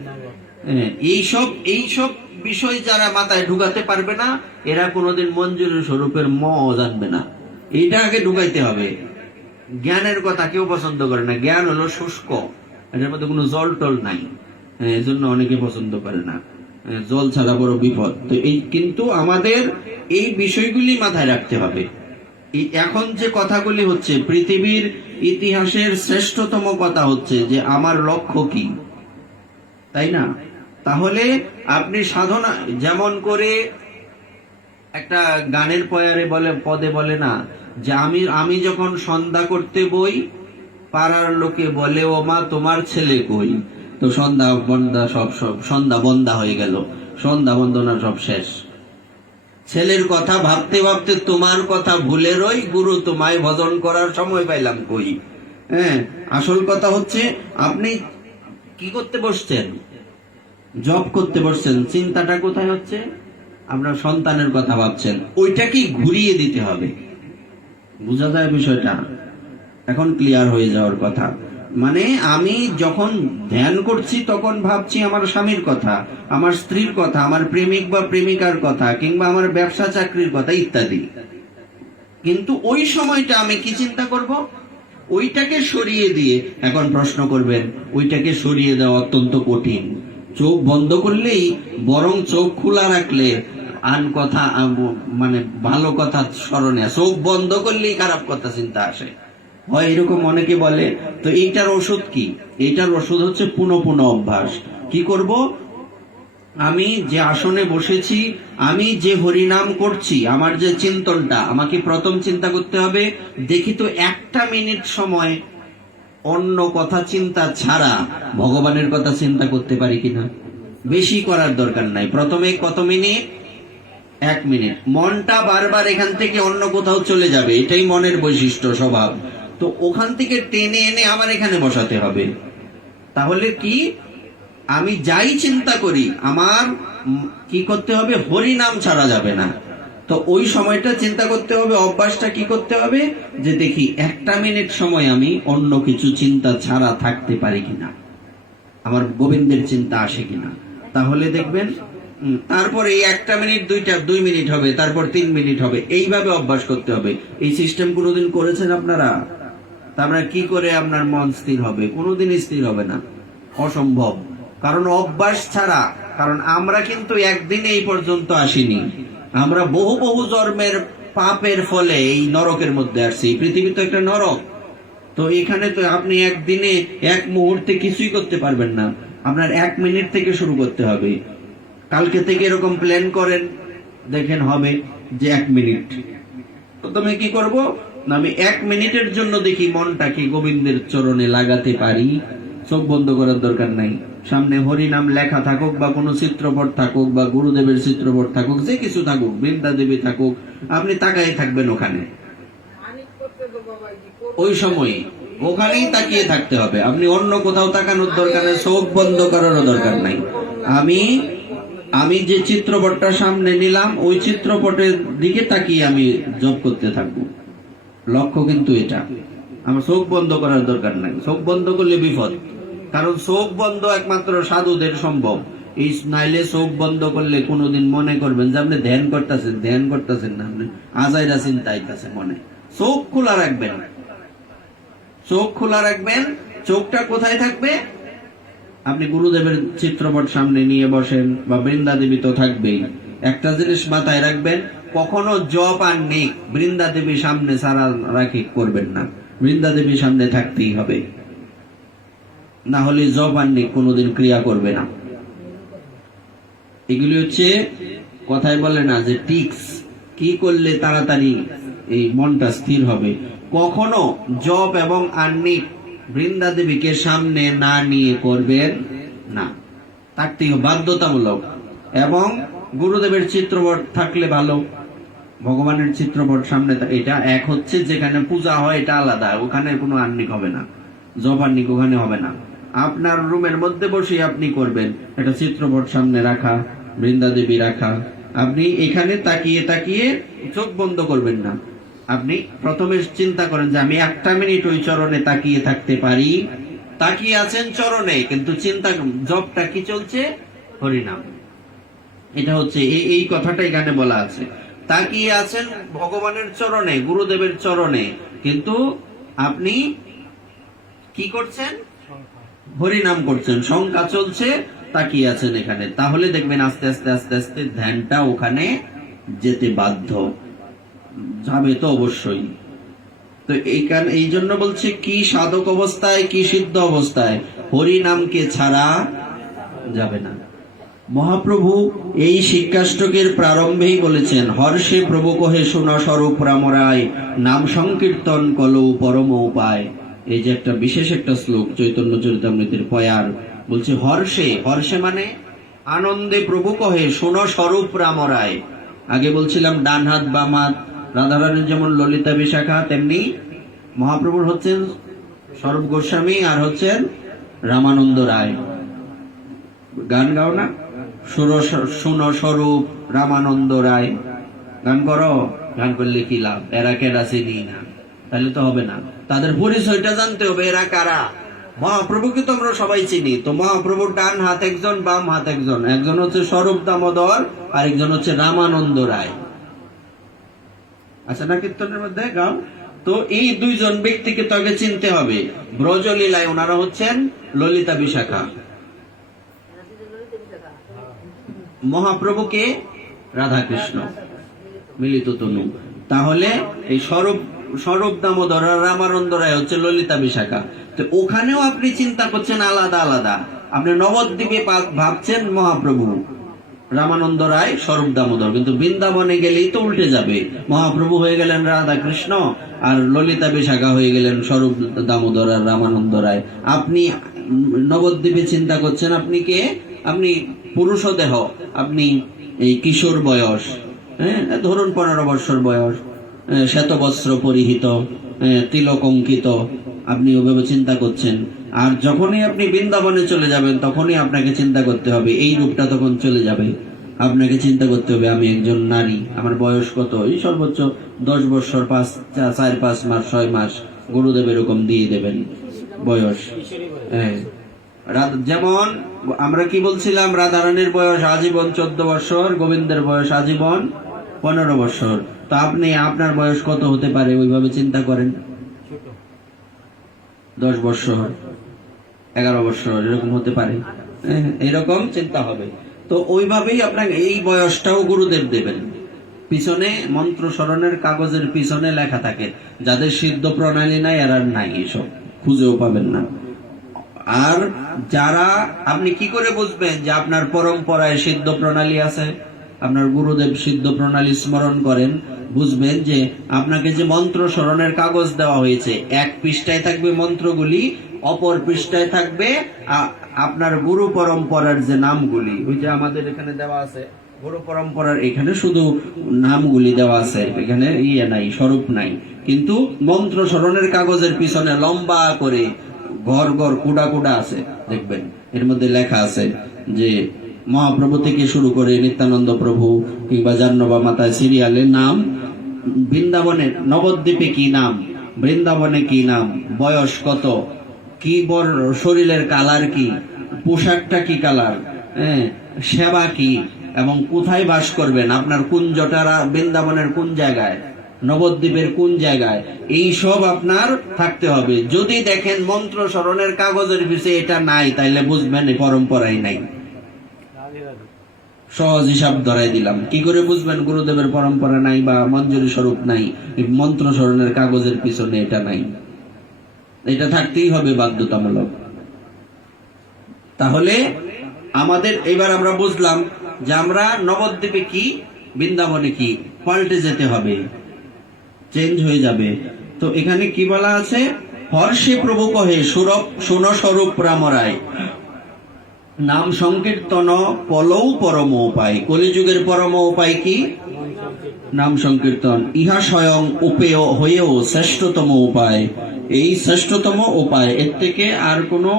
এইসব বিষয় যারা মাথায় ঢুকাতে পারবে না, এরা কোনোদিন মঞ্জুরি স্বরূপের জানবে না। এইটা আগে ঢুকাইতে হবে। জ্ঞানের কথা কেউ পছন্দ করে না, জ্ঞান হলো শুষ্ক, এটার মধ্যে কোনো জল টল নাই, এজন্য অনেকে পছন্দ করে না। জল ছাড়া বড় বিপদ। তো এই কিন্তু আমাদের এই বিষয়গুলি মাথায় রাখতে হবে। এখন যে কথাগুলি হচ্ছে, পৃথিবীর ইতিহাসের শ্রেষ্ঠতম কথা হচ্ছে যে আমার লক্ষ্য কি, তাই না? তাহলে আপনি সাধনা, যেমন করে একটা গানের পদে বলে না যে আমি যখন সন্ধ্যা করতে বই, পাড়ার লোকে বলে ও মা তোমার ছেলে কই। তো সন্ধ্যা বন্ধা হয়ে গেল, সন্ধ্যা বন্দনা সব শেষ। ছেলের কথা ভাবতে ভাবতে তোমার কথা ভুলে রই, গুরু তোমায় ভজন করার সময় পাইলাম কই। আসল কথা হচ্ছে আপনি কি করতে বসছেন? জব করতে বসছেন, চিন্তাটা কোথায় হচ্ছে? আপনার সন্তানের কথা ভাবছেন, ওইটাকেই ঘুরিয়ে দিতে হবে। বোঝা যায় বিষয়টা? এখন ক্লিয়ার হয়ে যাওয়ার কথা। মানে আমি যখন ধ্যান করছি তখন ভাবছি আমার স্বামীর কথা, আমার স্ত্রীর কথা, আমার প্রেমিক বা প্রেমিকার কথা, কিংবা আমার ব্যবসা চাকরির কথা ইত্যাদি। কিন্তু ওই সময়টা আমি কি চিন্তা করব? ওইটাকে সরিয়ে দিয়ে। এখন প্রশ্ন করবেন, ওইটাকে সরিয়ে দেওয়া অত্যন্ত কঠিন। চোখ বন্ধ করলেই, বরং চোখ খোলা রাখলে আন কথা, মানে ভালো কথা স্মরণে। চোখ বন্ধ করলেই খারাপ কথা চিন্তা আসে, হয় এরকম অনেকে বলে। তো এইটার ওষুধ কি? এইটার ওষুধ হচ্ছে পুনঃ পুনঃ অভ্যাস। কি করব? আমি যে আসনে বসেছি, আমি যে হরিনাম করছি, আমার যে চিন্তনটা, আমাকে প্রথম চিন্তা করতে হবে, দেখি তো একটা মিনিট সময় অন্য কথা চিন্তা ছাড়া ভগবানের কথা চিন্তা করতে পারি কিনা। বেশি করার দরকার নাই, প্রথমে কত মিনিট? 1 মিনিট। মনটা বারবার এখান থেকে অন্য কোথাও চলে যাবে, এটাই মনের বৈশিষ্ট্য, স্বভাব। তো ওখান থেকে টেনে এনে আমার এখানে বসাতে হবে। তাহলে কি, আমি যাই চিন্তা করি আমার কি করতে হবে? হরিনাম ছাড়া যাবে না। তো ওই সময়টা চিন্তা করতে হবে, অভ্যাসটা কি করতে হবে? যে দেখি 1 মিনিট সময় আমি অন্য কিছু চিন্তা ছাড়া থাকতে পারি কিনা, আমার গোবিন্দের চিন্তা আসে কিনা। তাহলে দেখবেন তারপরে এই 1 মিনিট 2 মিনিট হবে, তারপর 3 মিনিট হবে, এইভাবে অভ্যাস করতে হবে। এই সিস্টেম কোনোদিন করেছেন আপনারা? তারপরে কি করে আপনার মন স্থির হবে? কোনোদিন স্থির হবে না, অসম্ভব। কারণ অভ্যাস ছাড়া, কারণ আমরা কিন্তু একদিনে এই পর্যন্ত আসিনি, আমরা বহু বহু জন্মের পাপের ফলে এই নরকের মধ্যে আসছি। পৃথিবী তো একটা নরক। তো এখানে তো আপনি একদিনে এক মুহূর্তে কিছুই করতে পারবেন না, আপনার 1 মিনিট থেকে শুরু করতে হবে। কালকে থেকে এরকম প্ল্যান করেন, দেখেন হবে যে 1 মিনিট। প্রথমে কি করব? আমি 1 মিনিটের জন্য দেখি মনটাকে গোবিন্দের চরণে লাগাতে পারি। চোখ বন্ধ করার দরকার নাই, সামনে হরিনাম লেখা থাকুক, বা কোনো চিত্রপট থাকুক, বা গুরুদেবের চিত্রপট থাকুক, যে কিছু থাকুক, বৃন্দা দেবী থাকুক, আপনি তাকাই থাকবেন ওখানে। ওই সময়ে ওখানেই তাকিয়ে থাকতে হবে, আপনি অন্য কোথাও তাকানোর দরকার নেই, চোখ বন্ধ করারও দরকার নাই। আমি যে চিত্রপটটা সামনে নিলাম, ওই চিত্রপটের দিকে তাকিয়ে আমি জপ করতে থাকবো। লক্ষ্য কিন্তু এটা, আমার চোখ বন্ধ করার দরকার নাই। চোখ বন্ধ করলে বিপদ, কারণ চোখ বন্ধ একমাত্র সাধুদের সম্ভব। এই নাইলে চোখ বন্ধ করলে কোনোদিন মনে করবেন যে আপনি ধ্যান করতেছেন না, আপনি আজাইরা চিন্তা আইতাছে মনে। চোখ খোলা রাখবেন, চোখ খোলা রাখবেন। চোখটা কোথায় থাকবে? আপনি গুরুদেবের চিত্রপট সামনে নিয়ে বসেন, বা বৃন্দা দেবী তো থাকবেই। একটা জিনিস মাথায় রাখবেন, কখনো জপ আর নেক বৃন্দা দেবী সামনে সারা রাখি করবেন না, বৃন্দা দেবী সামনে থাকতেই হবে, না হলে জপ আর নেক কোনোদিন ক্রিয়া করবে না। এগুলি হচ্ছে কথায় বলে না যে টিক্স, কি করলে তাড়াতাড়ি এই মনটা স্থির হবে। কখনো জপ এবং আহ্নিক বৃন্দা দেবীকে সামনে না নিয়ে করবেন না, থাকতেই বাধ্যতামূলক। এবং গুরুদেবের চিত্রপট থাকলে ভালো, ভগবানের চিত্রপট সামনে। এটা এক হচ্ছে যেখানে পূজা হয়, এটা আলাদা, ওখানে কোনো আহ্নিক হবে না, জপ আহ্নিক ওখানে হবে না। আপনার রুমের মধ্যে বসে আপনি করবেন, একটা চিত্রপট সামনে রাখা, বৃন্দা দেবী রাখা, আপনি এখানে তাকিয়ে তাকিয়ে চোখ বন্ধ করবেন না। আপনি প্রথমে চিন্তা করেন যে আমি 1 মিনিট ওই চরণে তাকিয়ে থাকতে পারি। তাকিয়ে আছেন চরণে, কিন্তু চিন্তা, জপটা কি চলছে? হরিনাম। এটা হচ্ছে এই কথাটা এখানে বলা আছে। তাকিয়ে আছেন ভগবানের চরণে, গুরুদেবের চরণে, কিন্তু আপনি কি করছেন? হরিনাম করছেন, সংখ্যা চলছে, তাকিয়ে আছেন এখানে। তাহলে দেখবেন আস্তে আস্তে আস্তে আস্তে ধ্যানটা ওখানে যেতে বাধ্য, যাবে তো অবশ্যই। তো এই জন্য বলছে, কি সাধক অবস্থায়, কি সিদ্ধ অবস্থায় হরিনামকে ছাড়া যাবে না। মহাপ্রভু এই শিক্ষাষ্টকের প্রারম্ভেই বলেছেন, হর্ষে প্রভু কহে শোনা স্বরূপ রামরায়, নাম সংকীর্তন কলৌ পরম উপায়। এই যে একটা বিশেষ একটা শ্লোক চৈতন্য চরিতামৃতের পয়ার, বলছে হর্ষে, হর্ষে মানে আনন্দে প্রভু কহে শোনো স্বরূপ রামরায়। আগে বলছিলাম ডান হাত বাম হাত, রাধারানীর যেমন ললিতা বিশাখা, তেমনি মহাপ্রভুর হচ্ছেন স্বরূপ গোস্বামী আর হচ্ছেন রামানন্দ রায়। গান গাও না? শুনো স্বরূপ রামানন্দ রায়, গান করো। গান করলে কি লাভ? এরা কেডা চিনি না, তাহলে তো হবে না। তাদের পরিচয়টা জানতে হবে, এরা কারা। মহাপ্রভুকে তো আমরা সবাই চিনি, তো মহাপ্রভুর ডান হাত একজন, বাম হাত একজন। একজন হচ্ছে স্বরূপ দামোদর, আরেকজন হচ্ছে রামানন্দ রায়। আচ্ছা না, কীর্তনের মধ্যে গাও। তো এই দুইজন ব্যক্তিকে তো আগে চিনতে হবে। ব্রজলীলায় ওনারা হচ্ছেন ললিতা বিশাখা, মহাপ্রভুকে রাধাকৃষ্ণ, মিলিত তনু। তাহলে এই স্বরূপ দামোদর আর রামানন্দ রায় হচ্ছে ললিতা বিশাখা। তো ওখানেও আপনি চিন্তা করছেন আলাদা আলাদা। আপনি নবদ্বীপে ভাবছেন মহাপ্রভু রামানন্দ রায় স্বরূপ দামোদর, কিন্তু বৃন্দাবনে গেলেই তো উল্টে যাবে। মহাপ্রভু হয়ে গেলেন রাধা কৃষ্ণ, আর ললিতা বিশাখা হয়ে গেলেন স্বরূপ দামোদর আর রামানন্দ রায়। আপনি নবদ্বীপে চিন্তা করছেন আপনি কে? আপনি পুরুষ দেহ, আপনি এই কিশোর বয়স, ধরুন 15 বছর বয়স, শ্বেত বস্ত্র পরিহিত, তিলক অঙ্কিত, আপনি ওভাবে চিন্তা করছেন। আর যখনই আপনি বৃন্দাবনে চলে যাবেন তখনই আপনাকে চিন্তা করতে হবে, এই রূপটা তখন চলে যাবে। আপনাকে চিন্তা করতে হবে আমি একজন নারী, আমার বয়স কত? এই সর্বোচ্চ 10 বছর, 4-5 মাস, 6 মাস গুরুদেব এরকম দিয়ে দেবেন বয়স। যেমন আমরা কি বলছিলাম, রাধারানীর বয়স আজীবন 14 বছর, গোবিন্দের বয়স আজীবন 15 বছর। তো আপনি আপনার বয়স কত হতে পারে ওইভাবে চিন্তা করেন। 10 বছর, 11 বছর এরকম হতে পারে, এরকম চিন্তা হবে। তো ওইভাবেই আপনাকে এই বয়সটাও গুরুদেব দেবেন। পিছনে মন্ত্র স্মরণের কাগজের পিছনে লেখা থাকে। যাদের সিদ্ধ প্রণালী নাই এরা নাই, এসব খুঁজেও পাবেন না। আর যারা, আপনি কি করে বুঝবেন যে আপনার পরম্পরায় সিদ্ধ প্রণালী আছে? আপনার গুরুদেব সিদ্ধ প্রণালী স্মরণ করেন, বুঝবেন যে আপনাকে যে মন্ত্র স্মরণের কাগজ দেওয়া হয়েছে, এক পৃষ্ঠায় থাকবে মন্ত্রগুলি, অপর পৃষ্ঠায় থাকবে আপনার গুরু পরম্পরার যে নামগুলি। ওই যে আমাদের এখানে দেওয়া আছে গুরু পরম্পরার, এখানে শুধু নামগুলি দেওয়া আছে, এখানে নাই, স্বরূপ নাই। কিন্তু মন্ত্র স্মরণের কাগজের পিছনে লম্বা করে ঘর ঘর কুডা কুডা আছে, দেখবেন এর মধ্যে লেখা আছে যে মহাপ্রভু থেকে শুরু করে নিত্যানন্দ প্রভু কিংবা জাহ্নবা মাতা সিরিয়ালের নাম, বৃন্দাবনে নবদ্বীপে কি নাম, বৃন্দাবনে কি নাম, বয়স কত, কি শরীরের কালার কি, পোশাকটা কি কালার, সেবা কি, এবং কোথায় বাস করবেন, আপনার কুঞ্জটারা বৃন্দাবনের কোন জায়গায়, নবদ্বীপের কোন জায়গায়, এই সব আপনার থাকতে হবে। যদি দেখেন মন্ত্র স্মরণের কাগজের পিছে এটা নাই, তাইলে বুঝবেন এই পরম্পরাই নাই। সহজ হিসাব ধরাই দিলাম। কি করে বুঝবেন গুরুদেবের পরম্পরা নাই বা মঞ্জুরি স্বরূপ নাই? মন্ত্র স্মরণের কাগজের পিছনে এটা নাই, এটা থাকতেই হবে বাধ্যতামূলক। তাহলে আমাদের এবার আমরা বুঝলাম যে আমরা নবদ্বীপে কি, বৃন্দাবনে কি, পাল্টে যেতে হবে, চেঞ্জ হয়ে যাবে। তো এখানে কি বলা আছে? হর্ষে প্রভু কহে শুন স্বরূপ রামরায়, নাম সংকীর্তন পলৌ পরম উপায়। কলিযুগের পরম উপায় কি? নাম সংকীর্তন। ইহা স্বয়ং উপেয় হয়েও শ্রেষ্ঠতম উপায়। এই শ্রেষ্ঠতম উপায়, এর থেকে আর কোনো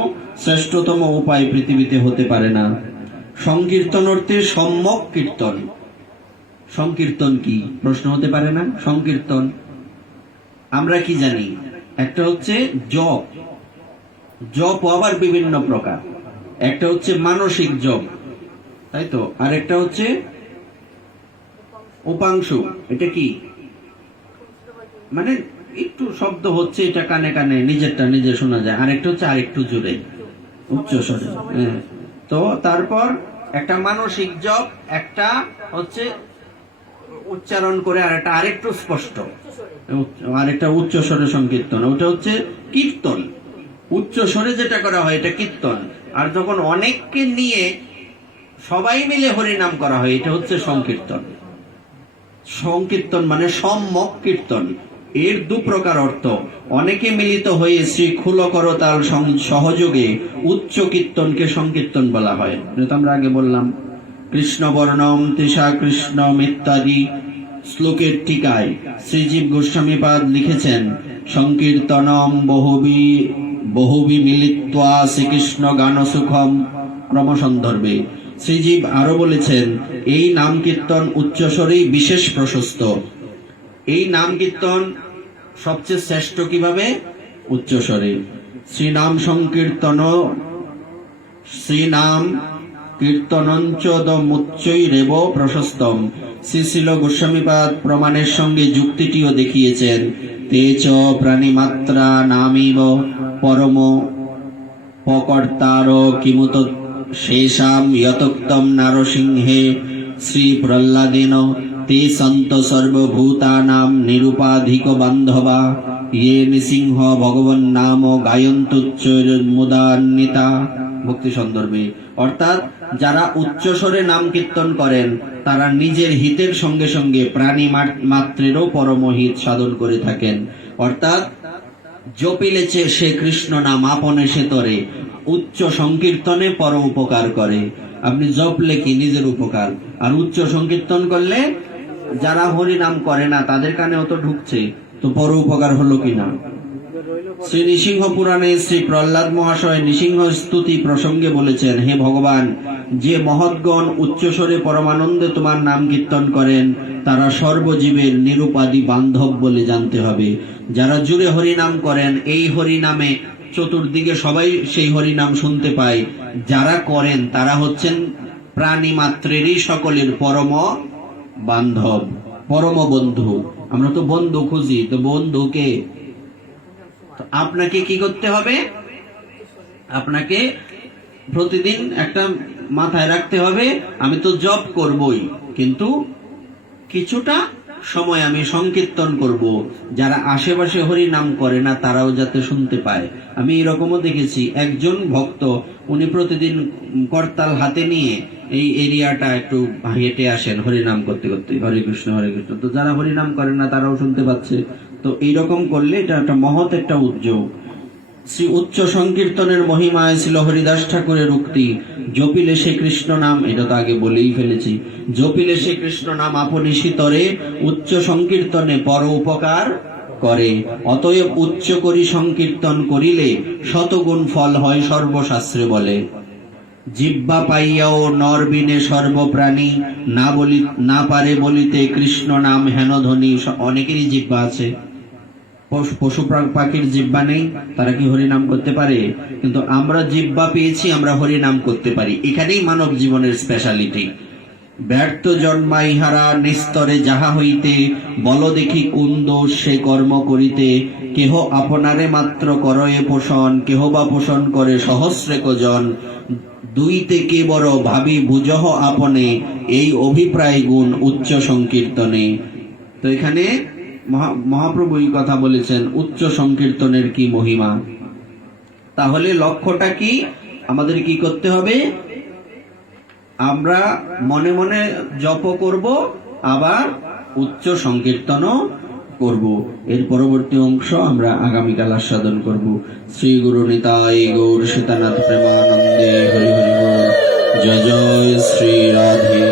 শ্রেষ্ঠতম উপায় পৃথিবীতে হতে পারে না। সংকীর্তন অর্থে সম্যক কীর্তন। সংকীর্তন কি প্রশ্ন হতে পারে না? সংকীর্তন আমরা কি জানি? একটা হচ্ছে জপ, জপ আবার বিভিন্ন প্রকার। একটা হচ্ছে মানসিক জপ, তাই তো, আর একটা হচ্ছে উপাংশু। এটা কি মানে একটু শব্দ হচ্ছে, এটা কানে কানে নিজেরটা নিজে শোনা যায়। আর একটা হচ্ছে আরেকটু জোরে, উচ্চ স্বরে। তো তারপর একটা মানসিক জপ, একটা হচ্ছে উচ্চারণ করে, আর একটা আরেকটু স্পষ্ট, আরেকটা উচ্চ স্বরে সংকীর্তন। ওটা হচ্ছে কীর্তন। উচ্চ স্বরে যেটা করা হয় এটা কীর্তন। আর যখন অনেককে নিয়ে সবাই মিলে হরিনাম করা হয়, এটা হচ্ছে সংকীর্তন। সংকীর্তন মানে সম্যক কীর্তন। এর দু প্রকার অর্থ। অনেকে মিলিত হয়ে শ্রী খুল করতাল সহযোগে উচ্চ কীর্তনকে সংকীর্তন বলা হয়। যেটা আমরা আগে বললাম, কৃষ্ণ বর্ণম তৃষা কৃষ্ণম ইত্যাদি শ্লোকের টিকায় শ্রীজীব গোস্বামীপাদ লিখেছেন, সংকীর্তনম বহুবি মিলিত্বা শ্রীকৃষ্ণ গান সুখম ক্রমসন্দর্ভে। শ্রীজীব আরো বলেছেন, এই নাম কীর্তন উচ্চস্বরেই বিশেষ প্রশস্ত। এই নাম কীর্তন সবচেয়ে শ্রেষ্ঠ কিভাবে? উচ্চস্বরে। শ্রীনাম সংকীর্তন শ্রীনাম কীর্তনঞ্চদমুচ্চৈরেব প্রশস্তম। শ্রীশিল গোস্বামীপাদ প্রমাণের সঙ্গে যুক্তিটিও দেখিয়েছেন। তে চ প্রাণীমাত্রা নামিব পরম পকর্তার কিমুত শেষাম যতোক্তম নারসিংহে শ্রী প্রহ্লাদেন তে সন্ত সর্বভূতানাম নিরুপাধিক বান্ধবা ইয়ে নৃসিংহ ভগবান নাম গায়ন্তুচ্চৈর্মুদান্বিতা। ভক্তি সন্দর্ভে অর্থাৎ যারা উচ্চস্বরে নাম কীর্তন করেন তারা নিজের হিতের সঙ্গে সঙ্গে প্রাণী মাত্রেরও পরমহিত সাধন করে থাকেন। অর্থাৎ জপিলেছে সে কৃষ্ণ নাম আপনে সে তরে, উচ্চ সংকীর্তনে পর উপকার করে। আপনি জপলে কি নিজের উপকার, আর উচ্চ সংকীর্তন করলে যারা হরি নাম করে না তাদের কানেও তো ঢুকছে, তো পর উপকার হলো কিনা। শ্রী নৃসিংহ পুরাণে শ্রী প্রহ্লাদ মহাশয় নৃসিংহ স্তুতি প্রসঙ্গে বলেছেন, হে ভগবান, যে মহৎগণ উচ্চস্বরে পরমানন্দে তোমার নাম কীর্তন করেন তারা সর্বজীবের নিরুপাদি বান্ধব বলে জানতে হবে। যারা জুড়ে হরিনাম করেন, এই হরিনামে চতুর্দিকে সবাই সেই হরিনাম শুনতে পায়, যারা করেন তারা হচ্ছেন প্রাণী মাত্রেরই সকলের পরম বান্ধব, পরম বন্ধু। আমরা তো বন্ধু খুঁজি, তো বন্ধুকে আপনাকে কি করতে হবে? আপনাকে প্রতিদিন একটা মাথায় রাখতে হবে, আমি তো জপ করবই, কিন্তু কিছুটা সময় আমি সংকীর্তন করব, যারা আশেপাশে হরি নাম করে না তারাও যাতে শুনতে পায়। আমি এরকমও দেখেছি, একজন ভক্ত উনি প্রতিদিন করতাল হাতে নিয়ে এই এরিয়াটা একটু হেঁটে আসেন হরিনাম করতে করতে, হরে কৃষ্ণ হরে কৃষ্ণ, তো যারা হরিনাম করেন না তারাও শুনতে পাচ্ছে। তো এইরকম করলে এটা একটা মহৎ একটা উদ্যোগ। শ্রী উচ্চ সংকীর্তনের মহিমায় ছিল হরিদাস ঠাকুরের উক্তি, জপিলে সে কৃষ্ণ নাম, এটা তো আগে বলেই ফেলেছি, জপিলে সে কৃষ্ণ নাম আপনি শীতরে উচ্চ সংকীর্তনে পর উপকার করে। অতএব উচ্চ করি সংকীর্তন করিলে শতগুণ ফল হয় সর্বশাস্ত্রে বলে। জিহ্বা পাইয়াও নরবিনে সর্বপ্রাণী না পারে বলিতে কৃষ্ণ নাম হেন ধ্বনি। অনেকেরই জিহ্বা আছে, পশু পাখির জিহ্বা নেই, তারা কি হরিনাম করতে পারে? কিন্তু আমরা জিহ্বা পেয়েছি, আমরা হরিনাম করতে পারি। এখানেই মানব জীবনের স্পেশালিটি। ব্যর্থ জন্মা ইহারা নিস্তরে যাহা হইতে, বল দেখি কোন দোষ সে কর্ম করিতে। কেহ আপনারে মাত্র করয়ে পোষণ, কেহ বা পোষণ করে সহস্রেক জন। দুইতে কে বড় ভাবি বুঝহ আপনে, এই অভিপ্রায় গুণ উচ্চ সংকীর্তনে। তো এখানে মহাপ্রভু এই কথা বলেছেন, উচ্চ সংকীর্তনের কি মহিমা। তাহলে লক্ষ্যটা কি? আমাদের কি করতে হবে? আমরা মনে মনে জপ করব, আবার উচ্চ সংকীর্তনও করব। এর পরবর্তী অংশ আমরা আগামীকাল আস্বাদন করব। শ্রী গুরু নিতাই গৌর সীতানাথ প্রেমানন্দে হরি হরি বল। জয় জয় শ্রী রাধে।